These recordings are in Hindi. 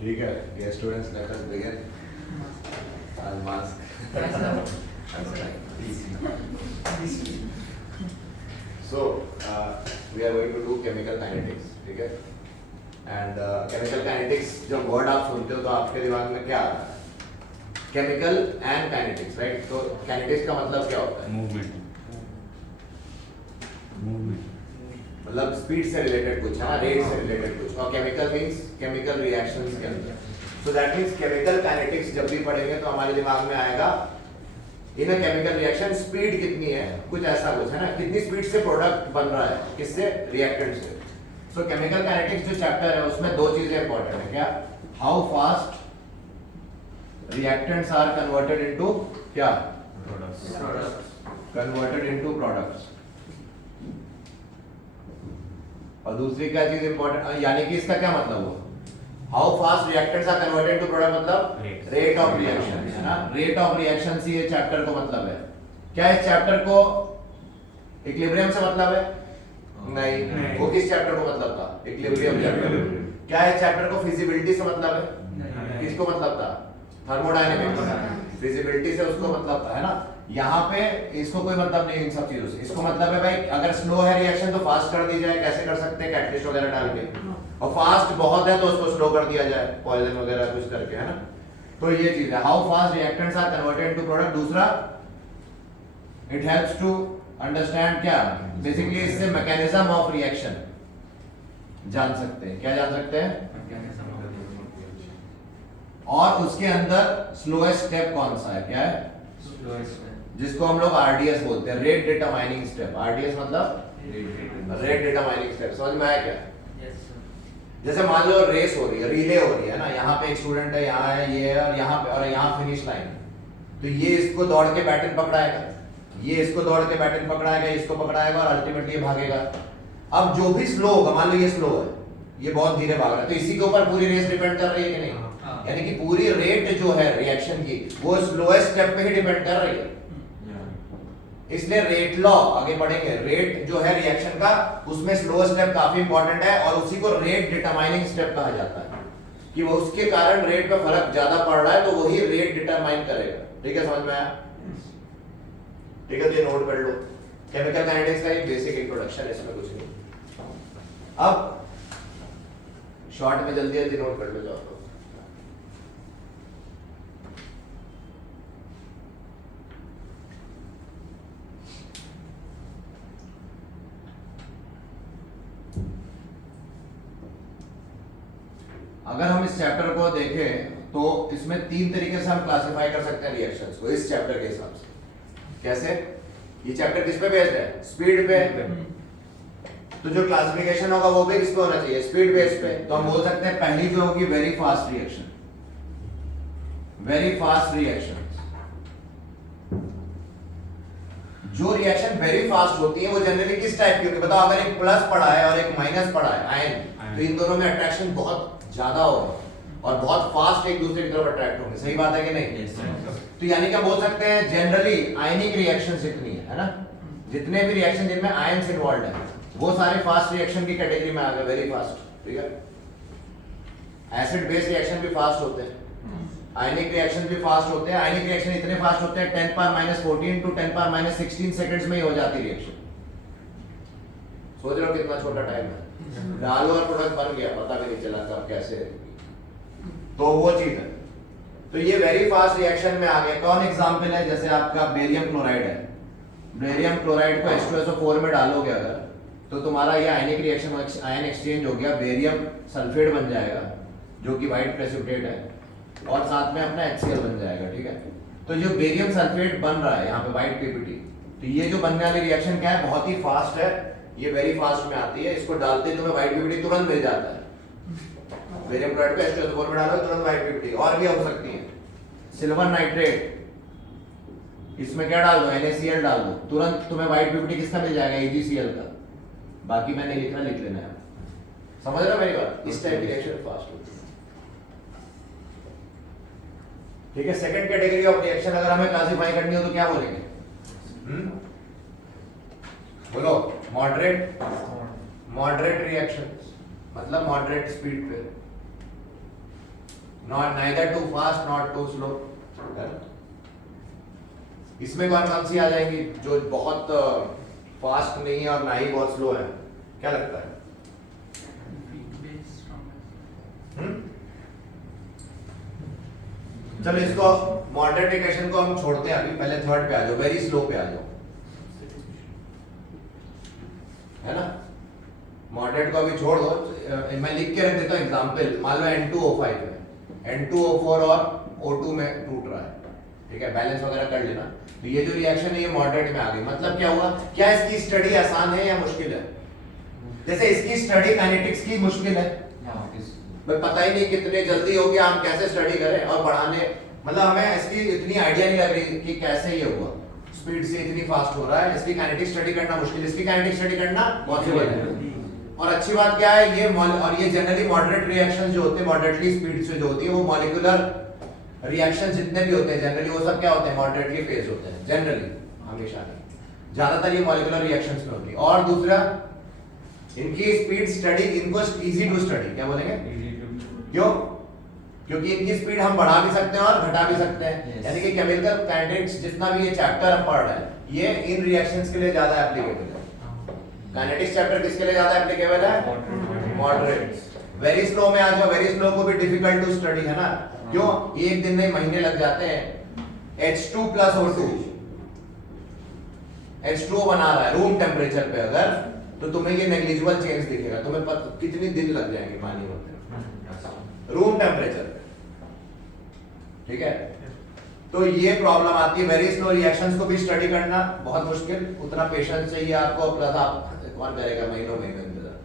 ठीक है, dear students, let us begin. I'll mask. So, we are going to do chemical kinetics, ठीक है? And chemical kinetics जब word आप सुनते हो तो आपके दिमाग में क्या आता है? Chemical and kinetics, right? तो kinetics का मतलब क्या होता है? मूवमेंट मतलब स्पीड से रिलेटेड कुछ, हाँ, रेट से रिलेटेड कुछ, और केमिकल मींस केमिकल रिएक्शंस के अंदर. So that means chemical kinetics जब भी पढ़ेंगे तो हमारे दिमाग में आएगा in a chemical reaction speed कितनी है, कुछ ऐसा कुछ है ना, कितनी स्पीड से प्रोडक्ट बन रहा है, किससे, रिएक्टेंट से. सो केमिकल काइनेटिक्स जो चैप्टर है उसमें दो चीजें इंपॉर्टेंट है. क्या? How fast reactants are converted into क्या, कन्वर्टेड इनटू प्रोडक्ट्स. और दूसरी क्या चीज इंपॉर्टेंट, यानी कि इसका क्या मतलब हुआ, how fast reactants are converted to product, मतलब रेट ऑफ रिएक्शन, है ना. रेट ऑफ रिएक्शन से ये चैप्टर को मतलब है. क्या इस चैप्टर को इक्विलिब्रियम से मतलब है? नहीं. वो किस चैप्टर को मतलब था? Equilibrium chapter. क्या इस चैप्टर को फिजिबिलिटी से मतलब है? किसको मतलब था? थर्मोडायनेमिक्स. फिजिबिलिटी से उसको मतलब था, है ना. यहाँ पे इसको कोई मतलब नहीं इन सब चीजों से. इसको मतलब है भाई अगर स्लो है रिएक्शन तो फास्ट कर दी जाए. कैसे कर सकते हैं? कैटलिस्ट वगैरह डाल के. और फास्ट बहुत है तो उसको स्लो कर दिया जाए, पॉइजन वगैरह कुछ करके, है ना. तो ये चीज है, how fast reactants are converted to product. दूसरा, इट हेल्प्स टू अंडरस्टैंड क्या, बेसिकली इससे मैकेनिज्म ऑफ रिएक्शन जान सकते हैं. क्या जान सकते हैं? और उसके अंदर स्लोएस्ट स्टेप कौन सा है? क्या है? जिसको हम लोग आरडीएस बोलते हैं, रेट डिटरमाइनिंग स्टेप. आरडीएस मतलब रेट डिटरमाइनिंग स्टेप. समझ में आया क्या? जैसे मान लो रेस हो रही है, रिले हो रही है ना, यहाँ पे एक स्टूडेंट है, यहाँ है, ये है, और यहाँ पे, और यहाँ फिनिश लाइन. तो ये इसको दौड़ के पैटर्न पकड़ाएगा, ये इसको दौड़ के पैटर्न पकड़ाएगा, इसको पकड़ाएगा, और अल्टीमेटली ये भागेगा. अब जो भी स्लो होगा, मान लो ये स्लो है, ये बहुत धीरे भाग रहा है, तो इसी के ऊपर पूरी रेस डिपेंड कर रही है कि नहीं? यानी कि पूरी रेट जो है रिएक्शन की वो स्लोएस्ट स्टेप पे ही डिपेंड कर रही है. इसलिए रेट लॉ आगे बढ़ेंगे. रेट जो है रिएक्शन का, उसमें स्लोएस्ट स्टेप काफी इंपॉर्टेंट है, और उसी को रेट डिटरमाइनिंग स्टेप कहा जाता है. कि वो उसके कारण रेट पे फर्क ज्यादा पड़ रहा है तो वही रेट डिटरमाइन करेगा. ठीक है, समझ में आया? ठीक है, तो ये नोट कर लो. केमिकल काइनेटिक्स का एक बेसिक इंट्रोडक्शन है, इसमें कुछ नहीं. अब शॉर्ट में जल्दी जल्दी नोट कर लो जाओ. अगर हम इस चैप्टर को देखें तो इसमें तीन तरीके से हम क्लासिफाई कर सकते हैं रिएक्शंस को इस चैप्टर के हिसाब से. कैसे? ये चैप्टर किस पे बेस्ड है? स्पीड पे. तो जो क्लासिफिकेशन होगा वो भी किस पे होना चाहिए? स्पीड बेस पे. तो हम बोल सकते हैं पहली जो होगी very fast reaction. Very fast reaction, जो रिएक्शन वेरी फास्ट होती है वो जनरली किस टाइप की होती है बताओ? अगर एक प्लस पड़ा है और एक माइनस पड़ा है, आयन, तो इन दोनों में अट्रैक्शन बहुत ज्यादा होगा और बहुत फास्ट एक दूसरे की तरफ अट्रैक्ट होंगे. सही बात है कि नहीं? तो यानी क्या बोल सकते हैं, जनरली आयनिक रिएक्शंस जितनी है ना, जितने भी रिएक्शन जिनमें आयंस इन्वॉल्व है वो सारे फास्ट रिएक्शन की कैटेगरी में आ गए, वेरी फास्ट. ठीक है. एसिड बेस रिएक्शन भी फास्ट होते हैं, आयनिक रिएक्शन भी फास्ट होते हैं. आयनिक रिएक्शन इतने फास्ट होते हैं 10⁻⁻14 टू 10⁻⁻16 सेकंड्स में ही हो जाती रिएक्शन. सोच रहे हो कितना छोटा टाइम है. डालो और प्रोडक्ट बन गया, पता भी नहीं चला कब कैसे. तो वो चीज है. तो ये वेरी फास्ट रिएक्शन में आ गए. कौन एग्जांपल है? जैसे आपका बेरियम क्लोराइड है. बेरियम क्लोराइड को H2SO4 में डालोगे अगर, तो तुम्हारा ये आयनिक रिएक्शन, आयन एक्सचेंज हो गया, बेरियम सल्फेट बन जाएगा जो कि व्हाइट प्रेसिपिटेट है, और साथ में अपना HCl बन जाएगा. ठीक है. तो जो बेरियम सल्फेट बन रहा है यहाँ पे व्हाइट PPT, तो ये जो बनने वाली रिएक्शन क्या है, बहुत ही फास्ट है. ये वेरी फास्ट में आती है. इसको डालते तुम्हें व्हाइट PPT तुरंत मिल जाता है. बेरियम क्लोराइड को H2SO4 में डालो तुरंत व्हाइट PPT. और भी हो सकती है. सिल्वर नाइट्रेट, इसमें क्या डाल दो? NaCl डाल दो, तुरंत तुम्हें व्हाइट PPT किसका मिल जाएगा? AgCl का. बाकी मैं नहीं लिख रहा, लिख लेना है. समझ रहे हो मेरी बात? इस टाइप की रिएक्शन फास्ट होती है. ठीक है. सेकंड कैटेगरी ऑफ रिएक्शन अगर हमें क्लासिफाई करनी हो तो क्या बोलेंगे? बोलो. मॉडरेट. मॉडरेट रिएक्शन मतलब मॉडरेट स्पीड पे. Not neither too fast not too slow. इसमें कौन कौन सी आ जाएंगी जो बहुत फास्ट नहीं है और ना ही बहुत स्लो है, क्या लगता है? चलो इसको मॉडरेट इक्वेशन को हम छोड़ते हैं अभी, पहले थर्ड पे आ जाओ, वेरी स्लो पे आ जाओ, है ना। मॉडरेट को अभी छोड़ दो, मैं लिख के रख देता हूँ एग्जांपल। मान लो N2O5 है, N2O4 और O2 में टूट रहा है, ठीक है, बैलेंस वगैरह कर लेना। तो ये जो रिएक्शन है ये मॉडरेट में आ गई, मतलब क्या हुआ, क्या इसकी स्टडी आसान है या मुश्किल है? जैसे इसकी स्टडी काइनेटिक्स की मुश्किल है, भाई पता ही नहीं कितने जल्दी हो गया, हम कैसे स्टडी करें और पढ़ाने, मतलब हमें इसकी इतनी आइडिया नहीं लग रही कि कैसे ये हुआ, स्पीड से इतनी फास्ट हो रहा है। इसकी काइनेटिक्स स्टडी करना मुश्किल, इसकी काइनेटिक्स स्टडी करना पॉसिबल है। और अच्छी बात क्या है, ये और ये जनरली मॉडरेट रिएक्शन जो होते हैं, मॉडरेटली स्पीड से जो होती है, वो मॉलिक्यूलर रिएक्शन जितने भी होते हैं जनरली वो सब क्या होते हैं, मॉडरेटली फेज होते हैं जनरली, हमेशा नहीं, ज्यादातर ये मॉलिक्यूलर रिएक्शंस में होती है। और दूसरा, इनकी स्पीड स्टडी, इनको इजी टू स्टडी, क्या बोलेंगे, क्यों? क्योंकि इनकी स्पीड हम बढ़ा भी सकते हैं और घटा भी सकते हैं, यानी कि केमिकल काइनेटिक्स जितना भी ये चैप्टर हम पढ़ रहे हैं, ये इन रिएक्शंस के लिए ज्यादा एप्लीकेबल है। काइनेटिक्स चैप्टर किसके लिए ज्यादा एप्लीकेबल है, मॉडरेट। वेरी स्लो में आ जाओ, वेरी स्लो को भी डिफिकल्ट टू स्टडी है ना, क्यों? एक दिन नहीं महीने लग जाते हैं। H2 प्लस O2, H2O बना रहा है रूम टेम्परेचर पे, अगर तो तुम्हें ये नेग्लिजिबल चेंज दिखेगा, तुम्हें कितनी दिन लग जाएंगे पानी होते रूम टेम्परेचर पे, ठीक है। तो ये प्रॉब्लम आती है, वेरी स्लो रिएक्शंस को भी स्टडी करना बहुत मुश्किल, उतना पेशेंस चाहिए आपको, प्लस आप कौन करेगा, महीनों महीनों इंतजार,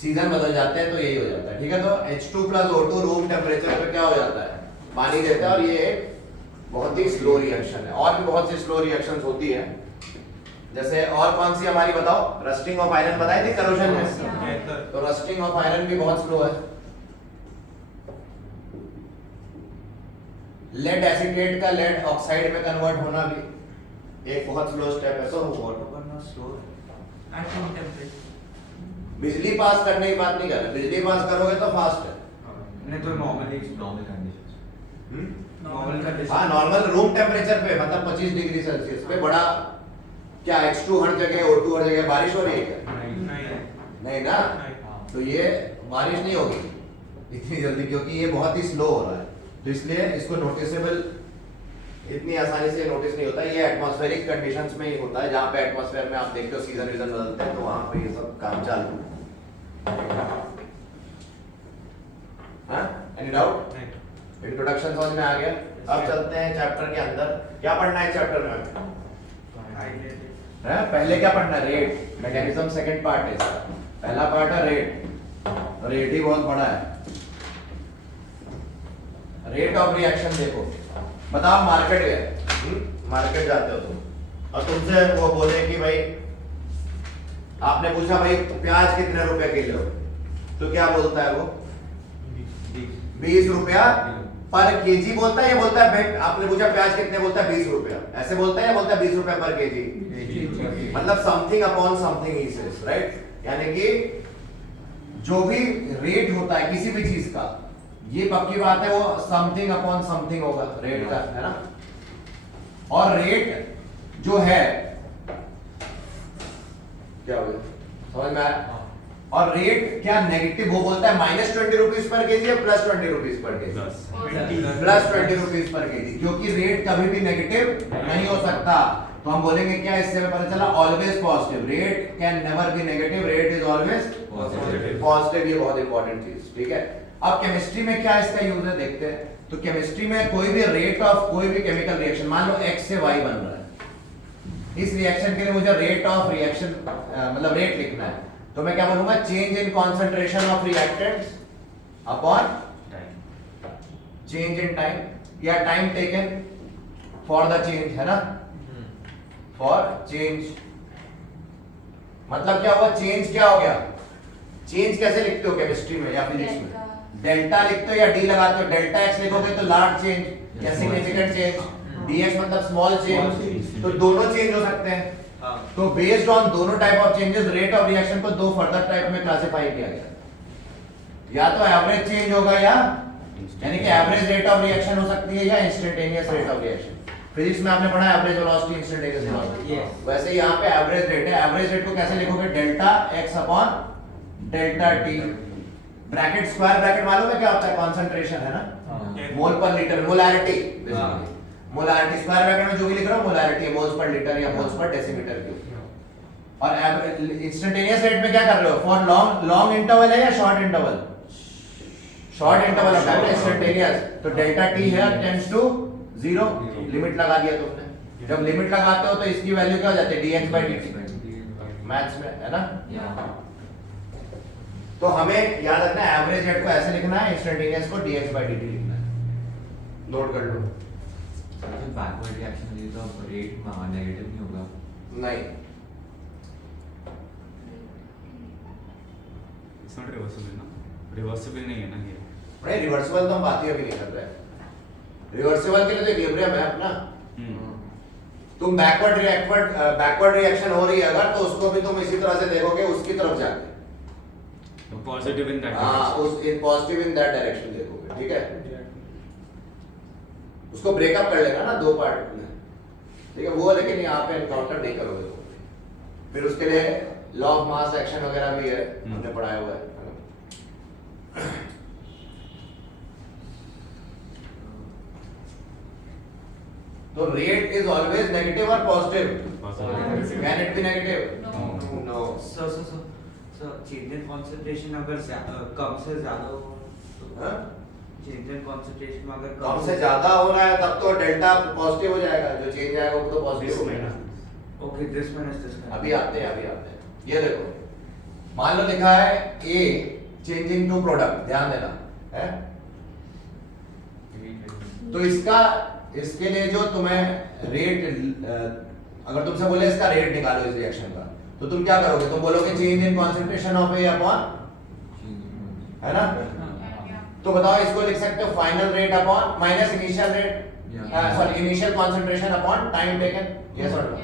सीजन बदल जाते हैं तो यही हो जाता है, ठीक है। तो H2 plus O2 room temperature पे क्या हो जाता है, पानी देता है, और ये बहुत ही स्लो रिएक्शन है। और भी बहुत सी स्लो रिएक्शंस होती है, जैसे और कौन सी हमारी बताओ, रस्टिंग ऑफ आयरन बताई थी करोजन में, तो रस्टिंग ऑफ आयरन भी बहुत स्लो है। लेड एसीटेट का लेड ऑक्साइड में कन्वर्ट होना भी एक बहुत स्लो स्टेप है। तो वाटर करना स्लो है, एट रूम टेम्परेचर। बिजली पास करने की बात नहीं कर रहे, बिजली पास करोगे तो फास्ट है, नहीं तो नॉर्मल कंडीशंस, नॉर्मल कंडीशन, हाँ नॉर्मल रूम टेम्परेचर पे, मतलब 25 डिग्री सेल्सियस पे। बड़ा क्या H2 हर जगह, O2 हर जगह, बारिश हो रही है क्या? नहीं ना, तो ये बारिश नहीं होगी इतनी जल्दी, क्योंकि ये बहुत ही स्लो हो रहा है, तो इसलिए इसको नोटिसेबल इतनी आसानी से नोटिस नहीं होता। ये एटमॉस्फेरिक कंडीशंस में ही होता है, जहाँ पे एटमॉस्फेयर में आप देखते हो सीजन वीजन बदलते हैं, तो वहां पे ये सब काम चालू है। Any doubt? इंट्रोडक्शन समझ में आ गया। अब चलते हैं चैप्टर के अंदर। क्या पढ़ना है चैप्टर में? है पहले क्या पढ़ना है, रेट मैकेनिज्म, सेकंड पार्ट है इसका। पहला पार्ट है रेट, रेट ही बहुत बड़ा है। रेट ऑफ रिएक्शन देखो, बताओ मार्केट गए, मार्केट जाते हो तुम और तुमसे वो बोले कि भाई, आपने पूछा भाई प्याज कितने रुपए किलो, तो क्या बोलता है वो, 20 रुपया पर केजी बोलता है, या बोलता है भाई आपने पूछा प्याज कितने, बोलता है 20 रुपया, ऐसे बोलता है, या बोलता है 20 रुपया पर केजी, मतलब something upon something he says, right. यानी कि जो भी रेट होता है किसी भी चीज का, ये पक्की बात है वो समथिंग अपॉन समथिंग होगा रेट का, है ना। और रेट जो है क्या हो गया, समझ में आया? और रेट क्या नेगेटिव, वो बोलता है -20 रुपीज पर केजी या +20 rupees per KG, +20 rupees per KG, क्योंकि रेट कभी भी नेगेटिव नहीं हो सकता। तो हम बोलेंगे क्या, इससे पता चला always positive, rate can never be negative, rate is always positive. ये बहुत इंपॉर्टेंट चीज, ठीक है। अब केमिस्ट्री में क्या इसका यूज है देखते हैं। तो केमिस्ट्री में कोई भी रेट ऑफ कोई भी केमिकल रिएक्शन, मान लो X से Y बन रहा है, इस रिएक्शन के लिए मुझे रेट ऑफ रिएक्शन मतलब रेट लिखना है, तो मैं क्या बोलूंगा, change in concentration of reactants upon change in time, या time taken for the change, है ना, फॉर चेंज। मतलब क्या हुआ, चेंज क्या हो गया, चेंज कैसे लिखते हो केमिस्ट्री में या फिजिक्स में, डेल्टा लिखते हो या डी लगाते हो, डेल्टा एक्स लिखोगे तो लार्ज चेंज या सिग्निफिकेंट चेंज, डीएक्स मतलब स्मॉल चेंज, तो दोनों चेंज हो सकते हैं। तो बेस्ड ऑन दोनों type of changes, rate of reaction को दो फर्दर टाइप में क्लासिफाई किया गया, या तो एवरेज चेंज होगा या यानी कि एवरेज रेट ऑफ रिएक्शन हो सकती है या instantaneous rate of reaction. Physics में आपने पढ़ा एवरेज वेलोसिटी इंस्टेंटेनियस वेलोसिटी, वैसे यहाँ पे एवरेज रेट है। एवरेज रेट को कैसे लिखोगे? Delta x upon delta t। Bracket square bracket मालूम है क्या होता है? कंसंट्रेशन है ना, मोल per litre, molarity. Molarity square bracket में जो भी लिख रहा हूं मोलारिटी, मोल्स पर लीटर या मोल्स पर डेसीमीटर क्यूब। और इंस्टेंटेनियस रेट में क्या कर रहे हो? फॉर लॉन्ग इंटरवल है या शॉर्ट इंटरवल? शॉर्ट इंटरवल होता है इंस्टेंटेनियस, तो डेल्टा t है टेंड्स टू 0, लिमिट लगा दिया तुमने। जब लिमिट लगाते हो तो इसकी वैल्यू क्या हो जाती है? dx/dt मैथ्स में, है ना। तो हमें याद रखना है एवरेज रेट को ऐसे लिखना है, इंस्टेंटेनियस को dx/dt लिखना है। नोट कर लो। बैकवर्ड रिएक्शन लिए तो रेट नेगेटिव नहीं होगा? नहीं, इट्स नॉट रिवर्सिबल ना, रिवर्सिबल नहीं है ना ये। नहीं रिवर्सिबल तो हम बात ही अभी नहीं कर रहे हैं। रिवर्सिबल के लिए तो इक्विलिब्रियम है अपना। तुम बैकवर्ड रिएक्शन हो रही है अगर, तो उसको भी तुम इसी तरह से देखोगे, उसकी तरफ जाके पॉजिटिव इन दैट हाँ, उस in positive in that direction देखोगे, ठीक है। उसको ब्रेकअप कर लेना ना दो पार्ट में, ठीक है वो, लेकिन यहाँ पे एनकाउंटर नहीं करोगे तुम। फिर उसके लिए लॉ ऑफ मास एक्शन वगैरह भी है, हमने पढ़ाया हुआ है। तो रेट इज ऑलवेज नेगेटिव और positive? Can it be negative? No. Sir change in concentration अगर कम से ज्यादा हो तो चेंज इन कंसंट्रेशन में अगर कम से ज्यादा हो रहा है तब तो डेल्टा पॉजिटिव हो जाएगा, जो चेंज आएगा वो तो पॉजिटिव होगा। Okay this minus this. अभी आते हैं ये देखो, मान लो लिखा है ए चेंजिंग टू प्रोडक्ट, ध्यान देना है। तो इसके लिए जो तुम्हें रेट, अगर तुमसे बोले इसका रेट निकालो इस रिएक्शन का, तो तुम क्या करोगे? तुम बोलोगे change in concentration of A upon, है ना। तो बताओ इसको लिख सकते हो final rate upon minus initial rate, sorry initial concentration upon time taken, yes और नो,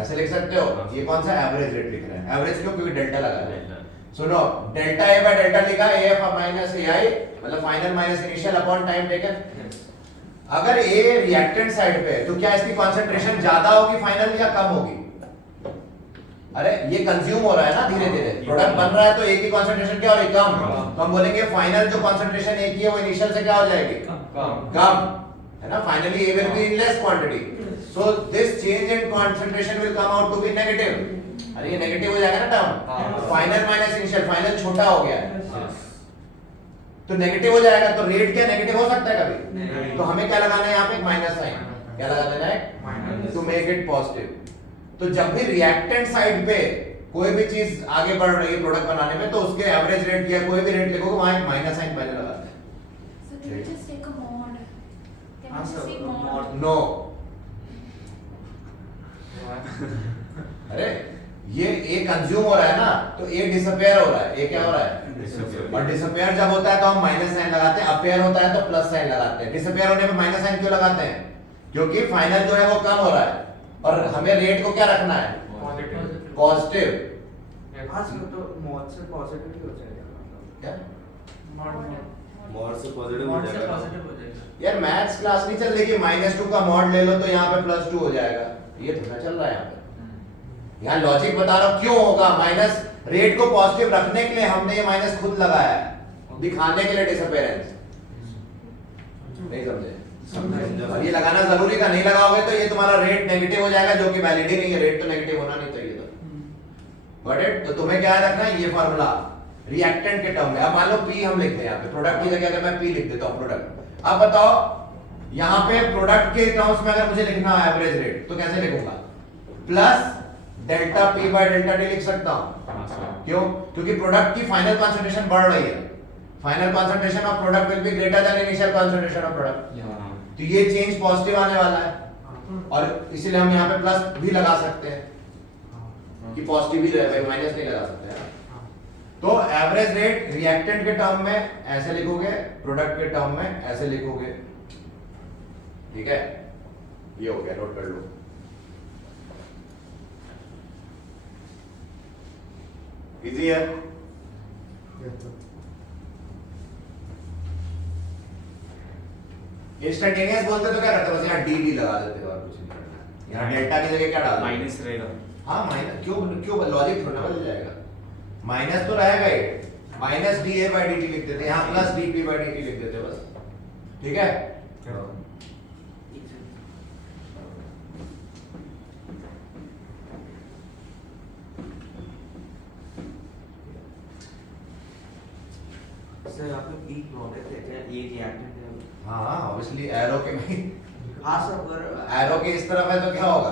ऐसे लिख सकते हो। ये कौन सा एवरेज रेट लिख रहे हैं? एवरेज क्यों? क्योंकि डेल्टा लगा है। सुनो, डेल्टा ए बाय डेल्टा लिखा है, ए माइनस ए आई, मतलब final minus initial upon time taken. अगर ए रिएक्टेंट साइड पे है तो क्या इसकी कंसंट्रेशन ज्यादा होगी फाइनल या कम होगी? अरे ये कंज्यूम हो रहा है ना धीरे धीरे, प्रोडक्ट बन रहा है, तो ए की कंसंट्रेशन क्या हो रही है? कम। तो हम बोलेंगे फाइनल जो कंसंट्रेशन ए की है वो इनिशियल से क्या हो जाएगी? कम, है ना। Finally A will be in less quantity, so this change in concentration will come out to be negative. अरे ये नेगेटिव हो जाएगा ना term, final minus initial, final छोटा हो गया है तो नेगेटिव हो जाएगा। तो रेट क्या नेगेटिव हो सकता है कभी? तो हमें क्या लगाना है यहाँ पे? Minus sign. क्या लगा देना है? To make it positive. तो जब भी रिएक्टेंट साइड पे कोई भी चीज आगे बढ़ रही है प्रोडक्ट बनाने में, तो उसके एवरेज रेट या कोई भी रेट लिखोगे वहां एक माइनस साइन पहले लगाते हैं। So do you just take a mod? Can हाँ I just sir, take mod? mod. No, अरे ये ए कंज्यूम हो रहा है ना, तो ए डिसअपियर हो रहा है। ए क्या हो रहा है? और डिसअपियर जब होता है तो हम माइनस साइन लगाते हैं, अपियर होता है तो प्लस साइन लगाते हैं। डिसअपियर होने पे माइनस साइन क्यों लगाते हैं? क्योंकि फाइनल जो है वो कम हो रहा है और हमें रेट को क्या रखना है? पॉजिटिव। हाँ सर तो मॉड से पॉजिटिव ही हो जाएगा मतलब। क्या मॉड से पॉजिटिव हो जाएगा। यार मैथ्स क्लास नहीं चल रही कि -2 का मॉड ले लो तो यहाँ पे +2 हो जाएगा, ये थोड़ा चल रहा है यहाँ पे। यहाँ लॉजिक बता रहा हूँ क्यों होगा। माइनस रेट को पॉजिटिव रखने के लिए हमने ये माइनस खुद लगाया है, दिखाने के लिए डिसअपियरेंस। नहीं समझे? और ये लगाना जरूरी था, नहीं लगाओगे तो ये तुम्हारा रेट नेगेटिव हो जाएगा, जो कि वैलिड ही नहीं है। रेट तो नेगेटिव होना नहीं चाहिए था। Got it? तो तुम्हें क्या रखना है? ये फार्मूला रिएक्टेंट के टर्म में। अब मान लो P हम लिखते हैं यहाँ पे, प्रोडक्ट की जगह अगर मैं P लिख देता हूँ प्रोडक्ट। अब बताओ यहाँ पे प्रोडक्ट के टर्म्स में अगर मुझे लिखना है एवरेज रेट, तो कैसे लिखूंगा? Plus delta P by delta D लिख सकता हूँ। क्यों? क्योंकि प्रोडक्ट की फाइनल कंसंट्रेशन बढ़ रही है। Final concentration of product will be greater than initial concentration of product. तो ये चेंज पॉजिटिव आने वाला है, और इसीलिए हम यहाँ पे प्लस भी लगा सकते हैं कि पॉजिटिव ही रहे, माइनस नहीं लगा सकते हैं। तो एवरेज रेट रिएक्टेंट के टर्म में ऐसे लिखोगे, प्रोडक्ट के टर्म में ऐसे लिखोगे। ठीक है, ये हो गया, नोट कर लो। इजी है। इंस्टेंटेनियस बोलते तो क्या करते बस यहाँ डी लगा देते और कुछ नहीं करना। यहाँ डेल्टा की जगह क्या डाल माइनस रहेगा। हाँ माइनस क्यों लॉजिक थोड़ा बदल जाएगा। माइनस तो रहेगा ही, minus d a by d t लिख देते यहाँ plus d p by d t लिख देते बस, ठीक है। सर यहाँ पे पी प्रोडक्ट है क्या, ये रिएक्टेंट है? हाँ ऑब्वियसली एरो के में हाँ सर, पर एरो के इस तरफ है तो क्या होगा,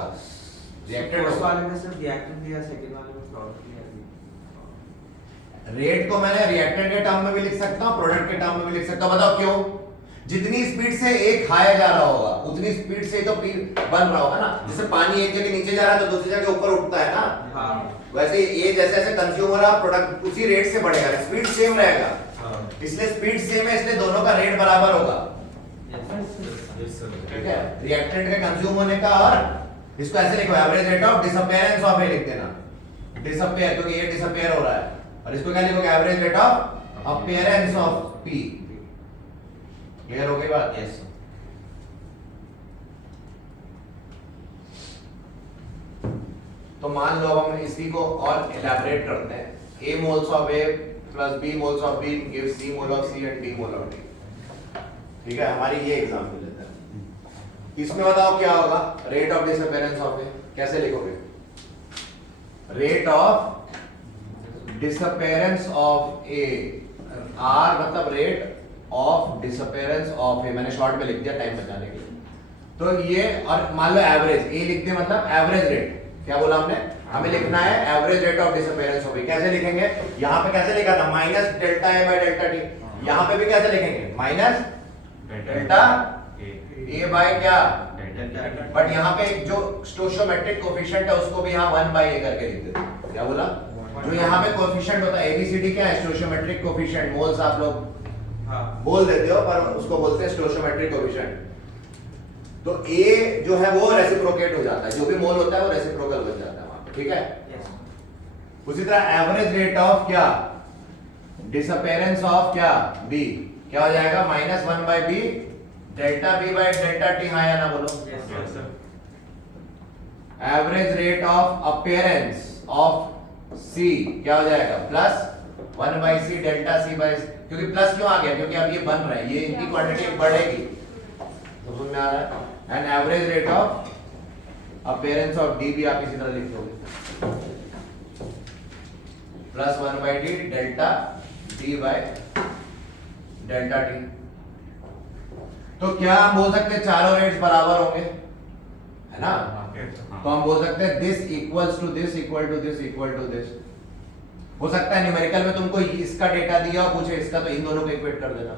रिएक्टेड फर्स्ट होगा। वाले में सिर्फ रिएक्टेंट दिया, सेकंड वाले में प्रोडक्ट दिया। रेट को मैंने रिएक्टेंट के टर्म में भी लिख सकता हूँ, प्रोडक्ट के टर्म में भी लिख सकता हूँ। बताओ क्यों? जितनी स्पीड से ए खाया जा रहा होगा उतनी स्पीड से तो पी बन रहा होगा ना। जैसे पानी एक जगह नीचे जा रहा है तो दूसरी जगह ऊपर उठता है ना, हाँ वैसे ए जैसे जैसे कंज्यूम हो रहा प्रोडक्ट उसी रेट से बढ़ेगा, स्पीड सेम रहेगा। इसलिए स्पीड सेम है, इसलिए दोनों का रेट बराबर होगा, ठीक है। रिएक्टेंट के कंज्यूम होने का, और इसको ऐसे लिखो average rate of disappearance of a लिख देना, डिसअपीयर क्योंकि ये डिसअपीयर हो रहा है, और इसको क्या लिखोगे average rate of appearance of P. Clear हो गई बात? यस तो मान लो अब हम इसी को और इलैबोरेट करते हैं, A moles of A plus B moles of B gives C mole of C and D mole of D, ठीक है। हमारी ये एग्जांपल लेते हैं। इसमें बताओ क्या होगा, rate of disappearance of A कैसे लिखोगे, rate of disappearance of A, R मतलब rate of disappearance of A, मैंने शॉर्ट में लिख दिया टाइम बचाने के लिए। तो ये, और मान लो एवरेज A लिख दे मतलब एवरेज रेट, क्या बोला हमने, हमें लिखना है average rate of disappearance of a. कैसे लिखेंगे, यहाँ पे कैसे लिखा था minus delta a by delta t, यहाँ पे भी कैसे लिखेंगे माइनस डेल्टा ए बाय क्या, बट यहाँ पे जो स्टोइचियोमेट्रिक कोफिशिएंट है उसको भी यहाँ 1 बाय ए करके लिख देते। क्या बोला, जो यहाँ पे कोफिशिएंट होता है एबीसीडी क्या है, स्टोइचियोमेट्रिक कोफिशिएंट, मोल्स आप लोग बोल देते हो पर उसको बोलते हैं स्टोइचियोमेट्रिक कोफिशिएंट। तो A जो है वो रेसिप्रोकेट हो जाता है, जो भी मोल होता है वो रेसिप्रोकल बन जाता है वहां पे, ठीक है। उसी तरह एवरेज रेट ऑफ क्या, डिसअपीयरेंस ऑफ क्या, B, क्या हो जाएगा minus 1 by B delta B by delta T, हाँ या ना बोलो। Average rate of appearance of C क्या हो जाएगा plus 1 by C delta C by, क्योंकि प्लस क्यों आ गया, क्योंकि अब ये बन रहा है, ये इनकी क्वांटिटी बढ़ेगी, तो समझ में आ रहा है। And average rate of appearance of D भी आप इसी तरह लिख दोगे, plus 1 by D delta D by delta T. तो क्या हम बोल सकते हैं चारों रेट्स बराबर होंगे, है ना। तो हम बोल सकते हैं this equals to this equal to this equal to this. हो सकता है न्यूमेरिकल में तुमको इसका डेटा दिया और पूछे इसका, तो इन दोनों को इक्वेट कर देना,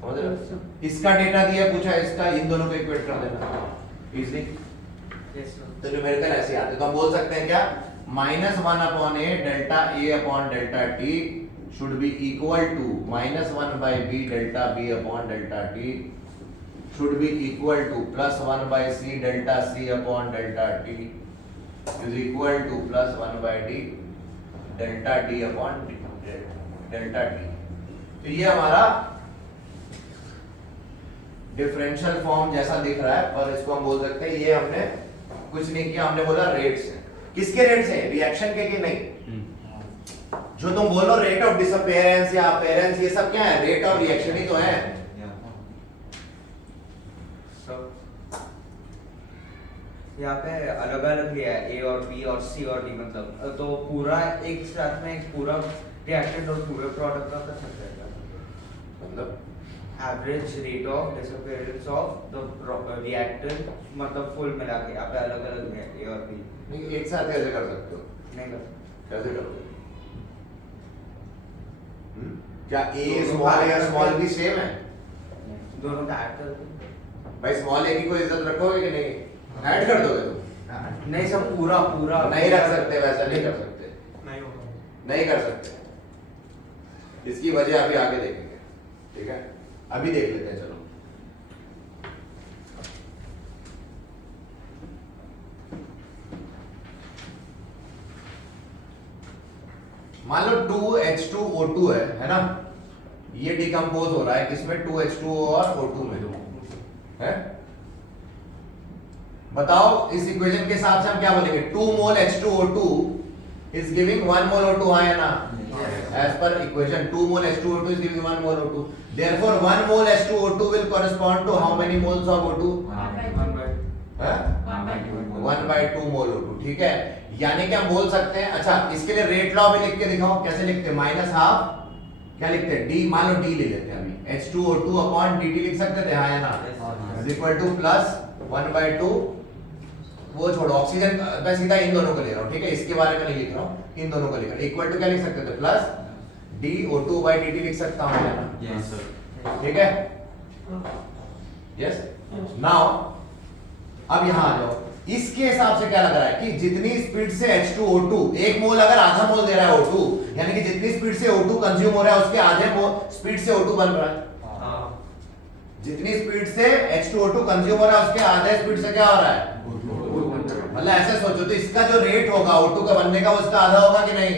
समझ रहे हो। इसका डेटा दिया पूछा इसका, इन दोनों को इक्वेट कर देना इजीली। तो न्यूमेरिकल ऐसे आते, तो हम बोल सकते हैं क्या, minus 1 upon A delta A upon delta T should be equal to minus 1 by B delta B upon delta T should be equal to plus 1 by C delta C upon delta T is equal to plus 1 by D delta D upon delta T. तो ये हमारा डिफरेंशियल फॉर्म जैसा दिख रहा है, पर इसको हम बोल सकते हैं ये हमने कुछ नहीं किया, हमने बोला रेट्स हैं। किसके रेट्स हैं, रिएक्शन के नहीं। जो तुम बोलो रेट ऑफ डिसअपीयरेंस या अपीयरेंस, ये सब क्या है, रेट ऑफ रिएक्शन ही तो है। यहाँ पे अलग अलग लिया है ए और बी और सी और डी, मतलब तो पूरा एक साथ में एक पूरा रिएक्टेंट और पूरे प्रोडक्ट का कर सकते हैं, मतलब average rate of disappearance of the reactant, मतलब फुल मिला के यहाँ पे अलग अलग है ए और बी। नहीं एक साथ कैसे कर सकते हो, नहीं कर कैसे करोगे, क्या ए स्मॉल या स्मॉल भी सेम है, दोनों का ऐड कर दो भाई स्मॉल ए की कोई इज्जत रखोगे कि नहीं, ऐड कर दोगे तुम, नहीं सब पूरा पूरा नहीं रख सकते, वैसा नहीं कर सकते, नहीं होगा, नहीं कर सकते। इसकी वजह अभी आगे देखेंगे, ठीक है, अभी देख लेते हैं। चलो मान लो 2H2O2 है ना, ये डिकम्पोज हो रहा है किसमें, 2H2O और O2 में। है? बताओ इस इक्वेशन के हिसाब से हम क्या बोलेंगे? 2 मोल H2O2 is giving 1 mole O2, हाँ या ना? As per equation 2 mole H2O2 is giving 1 mole O2. Therefore 1 mole H2O2 will correspond to how many moles of O2? 1 by 2 mole O2, ठीक है? यानी कि हम बोल सकते हैं, अच्छा इसके लिए रेट लॉ भी लिख के दिखाओ, कैसे लिखते हैं? माइनस हाफ क्या लिखते हैं? D, मान लो D ले लेते हैं अभी, H2O2 अपॉन dt लिख सकते थे, हाँ या ना? Is equal to plus 1 by 2, वो छोड़ो, ऑक्सीजन मैं सीधा इन दोनों को ले रहा हूँ, ठीक है? इसके बारे में नहीं लिख रहा हूँ, इन दोनों को लिख रहा हूँ। इक्वल टू क्या लिख सकते थे? प्लस DO2 by dt लिख सकता हूँ, है ना? Yes, sir. ठीक है? यस? नाउ अब यहां आ जाओ, इसके हिसाब से क्या लग रहा है कि जितनी स्पीड से H2O2, एक मोल अगर आधा मोल दे रहा है O2, यानी कि जितनी स्पीड से O2 कंज्यूम हो रहा है उसके आधे मोल स्पीड से O2 बन रहा है। जितनी स्पीड से H2O2 कंज्यूम हो रहा है उसके आधे स्पीड से क्या हो रहा है? मतलब ऐसे सोचो तो इसका जो रेट होगा O2 का बनने का वो इसका आधा होगा कि नहीं?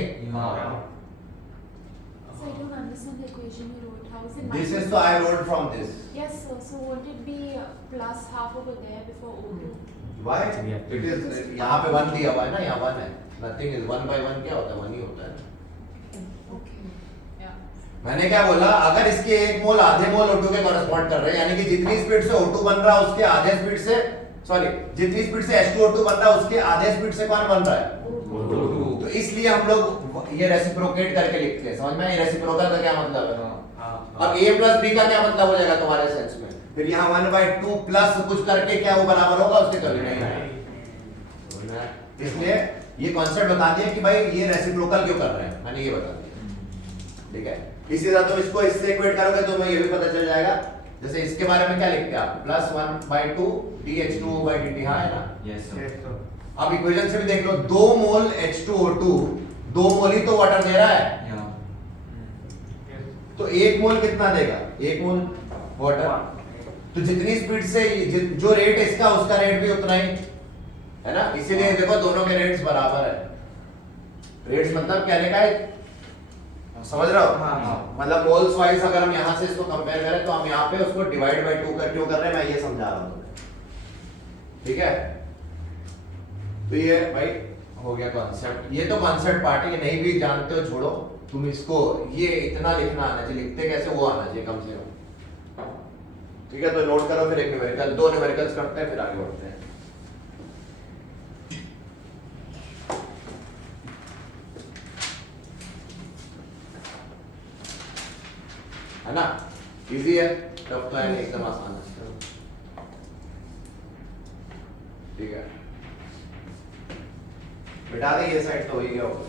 So I don't understand the equation you wrote. How is it? This minus- is तो I wrote from this. Yes, sir. So won't it be plus half over there before O2? Why? It is यहां पे 1 दिया हुआ है ना, यहां 1 है। नथिंग इज 1 by 1 क्या होता है? 1 ही होता है। Okay. Yeah. मैंने क्या बोला? अगर इसके एक मोल आधे मोल O2 के कॉरेस्पॉन्ड कर रहे हैं, यानी कि जितनी स्पीड से O2 बन रहा है उसके आधे स्पीड से, सॉरी, जितनी स्पीड से H2O2 बन रहा है उसके आधे स्पीड से कौन बन रहा है? O2. तो इसलिए हम लोग ये रेसिप्रोकेट करके लिखते हैं। समझ में आई? रेसिप्रोकल का क्या मतलब है? अब A प्लस B का क्या मतलब हो जाएगा तुम्हारे सेंस में? फिर यहाँ 1 by 2 प्लस कुछ करके क्या वो बराबर होगा उसके? कभी नहीं। इसलिए ये कॉन्सेप्ट बता दिया कि भाई ये रेसिप्रोकल क्यों कर रहे हैं, मैंने ये बता दिया, ठीक है? इसी तरह तुम इसको इससे इक्वेट करोगे तो तुम्हें ये भी पता चल जाएगा। जैसे इसके बारे में क्या लिखते हैं आप? Plus 1 by 2 dH2O by dt, हाँ है ना? Yes, sir. अब इक्वेशन से भी देख लो, 2 मोल H2O2, 2 मोल ही तो वाटर दे रहा है, Yeah. तो 1 मोल कितना देगा? 1 मोल वाटर। तो जितनी स्पीड से जो रेट है इसका, उसका रेट भी उतना ही है ना? इसीलिए देखो दोनों के रेट्स बराबर है। रेट्स मतलब कहने का है, समझ रहे हो? हाँ। मतलब मोल्स वाइज अगर हम यहाँ से इसको कंपेयर करें तो हम यहाँ पे उसको डिवाइड बाय 2 कर क्यों कर रहे हैं, मैं ये समझा रहा हूँ, ठीक है? तो ये भाई हो गया कॉन्सेप्ट। ये तो कॉन्सेप्ट पार्ट है, ये नहीं भी जानते हो छोड़ो, तुम इसको ये इतना लिखना आना चाहिए, लिखते कैसे वो आना चाहिए कम से कम, ठीक है? तो नोट करो, फिर एक न्यूमेरिकल, 2 न्यूमेरिकल्स करते हैं, फिर आगे बढ़ते हैं। है ना? इजी है, टफ तो है नहीं, एकदम आसान है, ठीक है? बिठा दे ये साइड, तो हो ही गया होगा।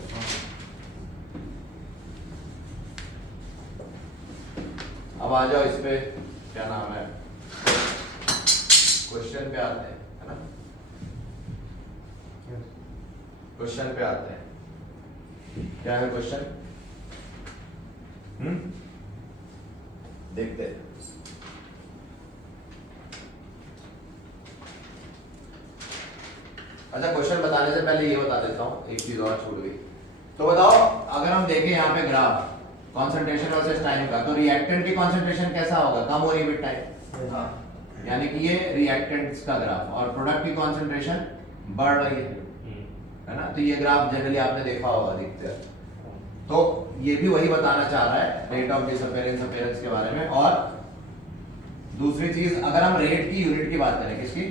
अब आ जाओ इस पे, क्या नाम है, क्वेश्चन पे आते हैं, है ना? क्वेश्चन पे आते हैं। क्या है क्वेश्चन? देखते हैं। अच्छा, क्वेश्चन बताने से पहले ये बता देता हूँ, एक चीज और छूट गई। तो बताओ, अगर हम देखें यहाँ पे ग्राफ कॉन्सेंट्रेशन वर्सेस टाइम का, तो रिएक्टेंट की कॉन्सेंट्रेशन कैसा होगा? कम हो रही है विद टाइम, यानी कि ये रिएक्टेंट्स का ग्राफ, और प्रोडक्ट की कॉन्सेंट्रेशन बढ़ रही है ना? तो ये ग्राफ जनरली आपने देखा होगा, दिखते हैं। तो ये भी वही बताना चाह रहा है, रेट ऑफ डिसअपीयरेंस अपीयरेंस के बारे में। और दूसरी चीज, अगर हम रेट की यूनिट की बात करें, किसकी?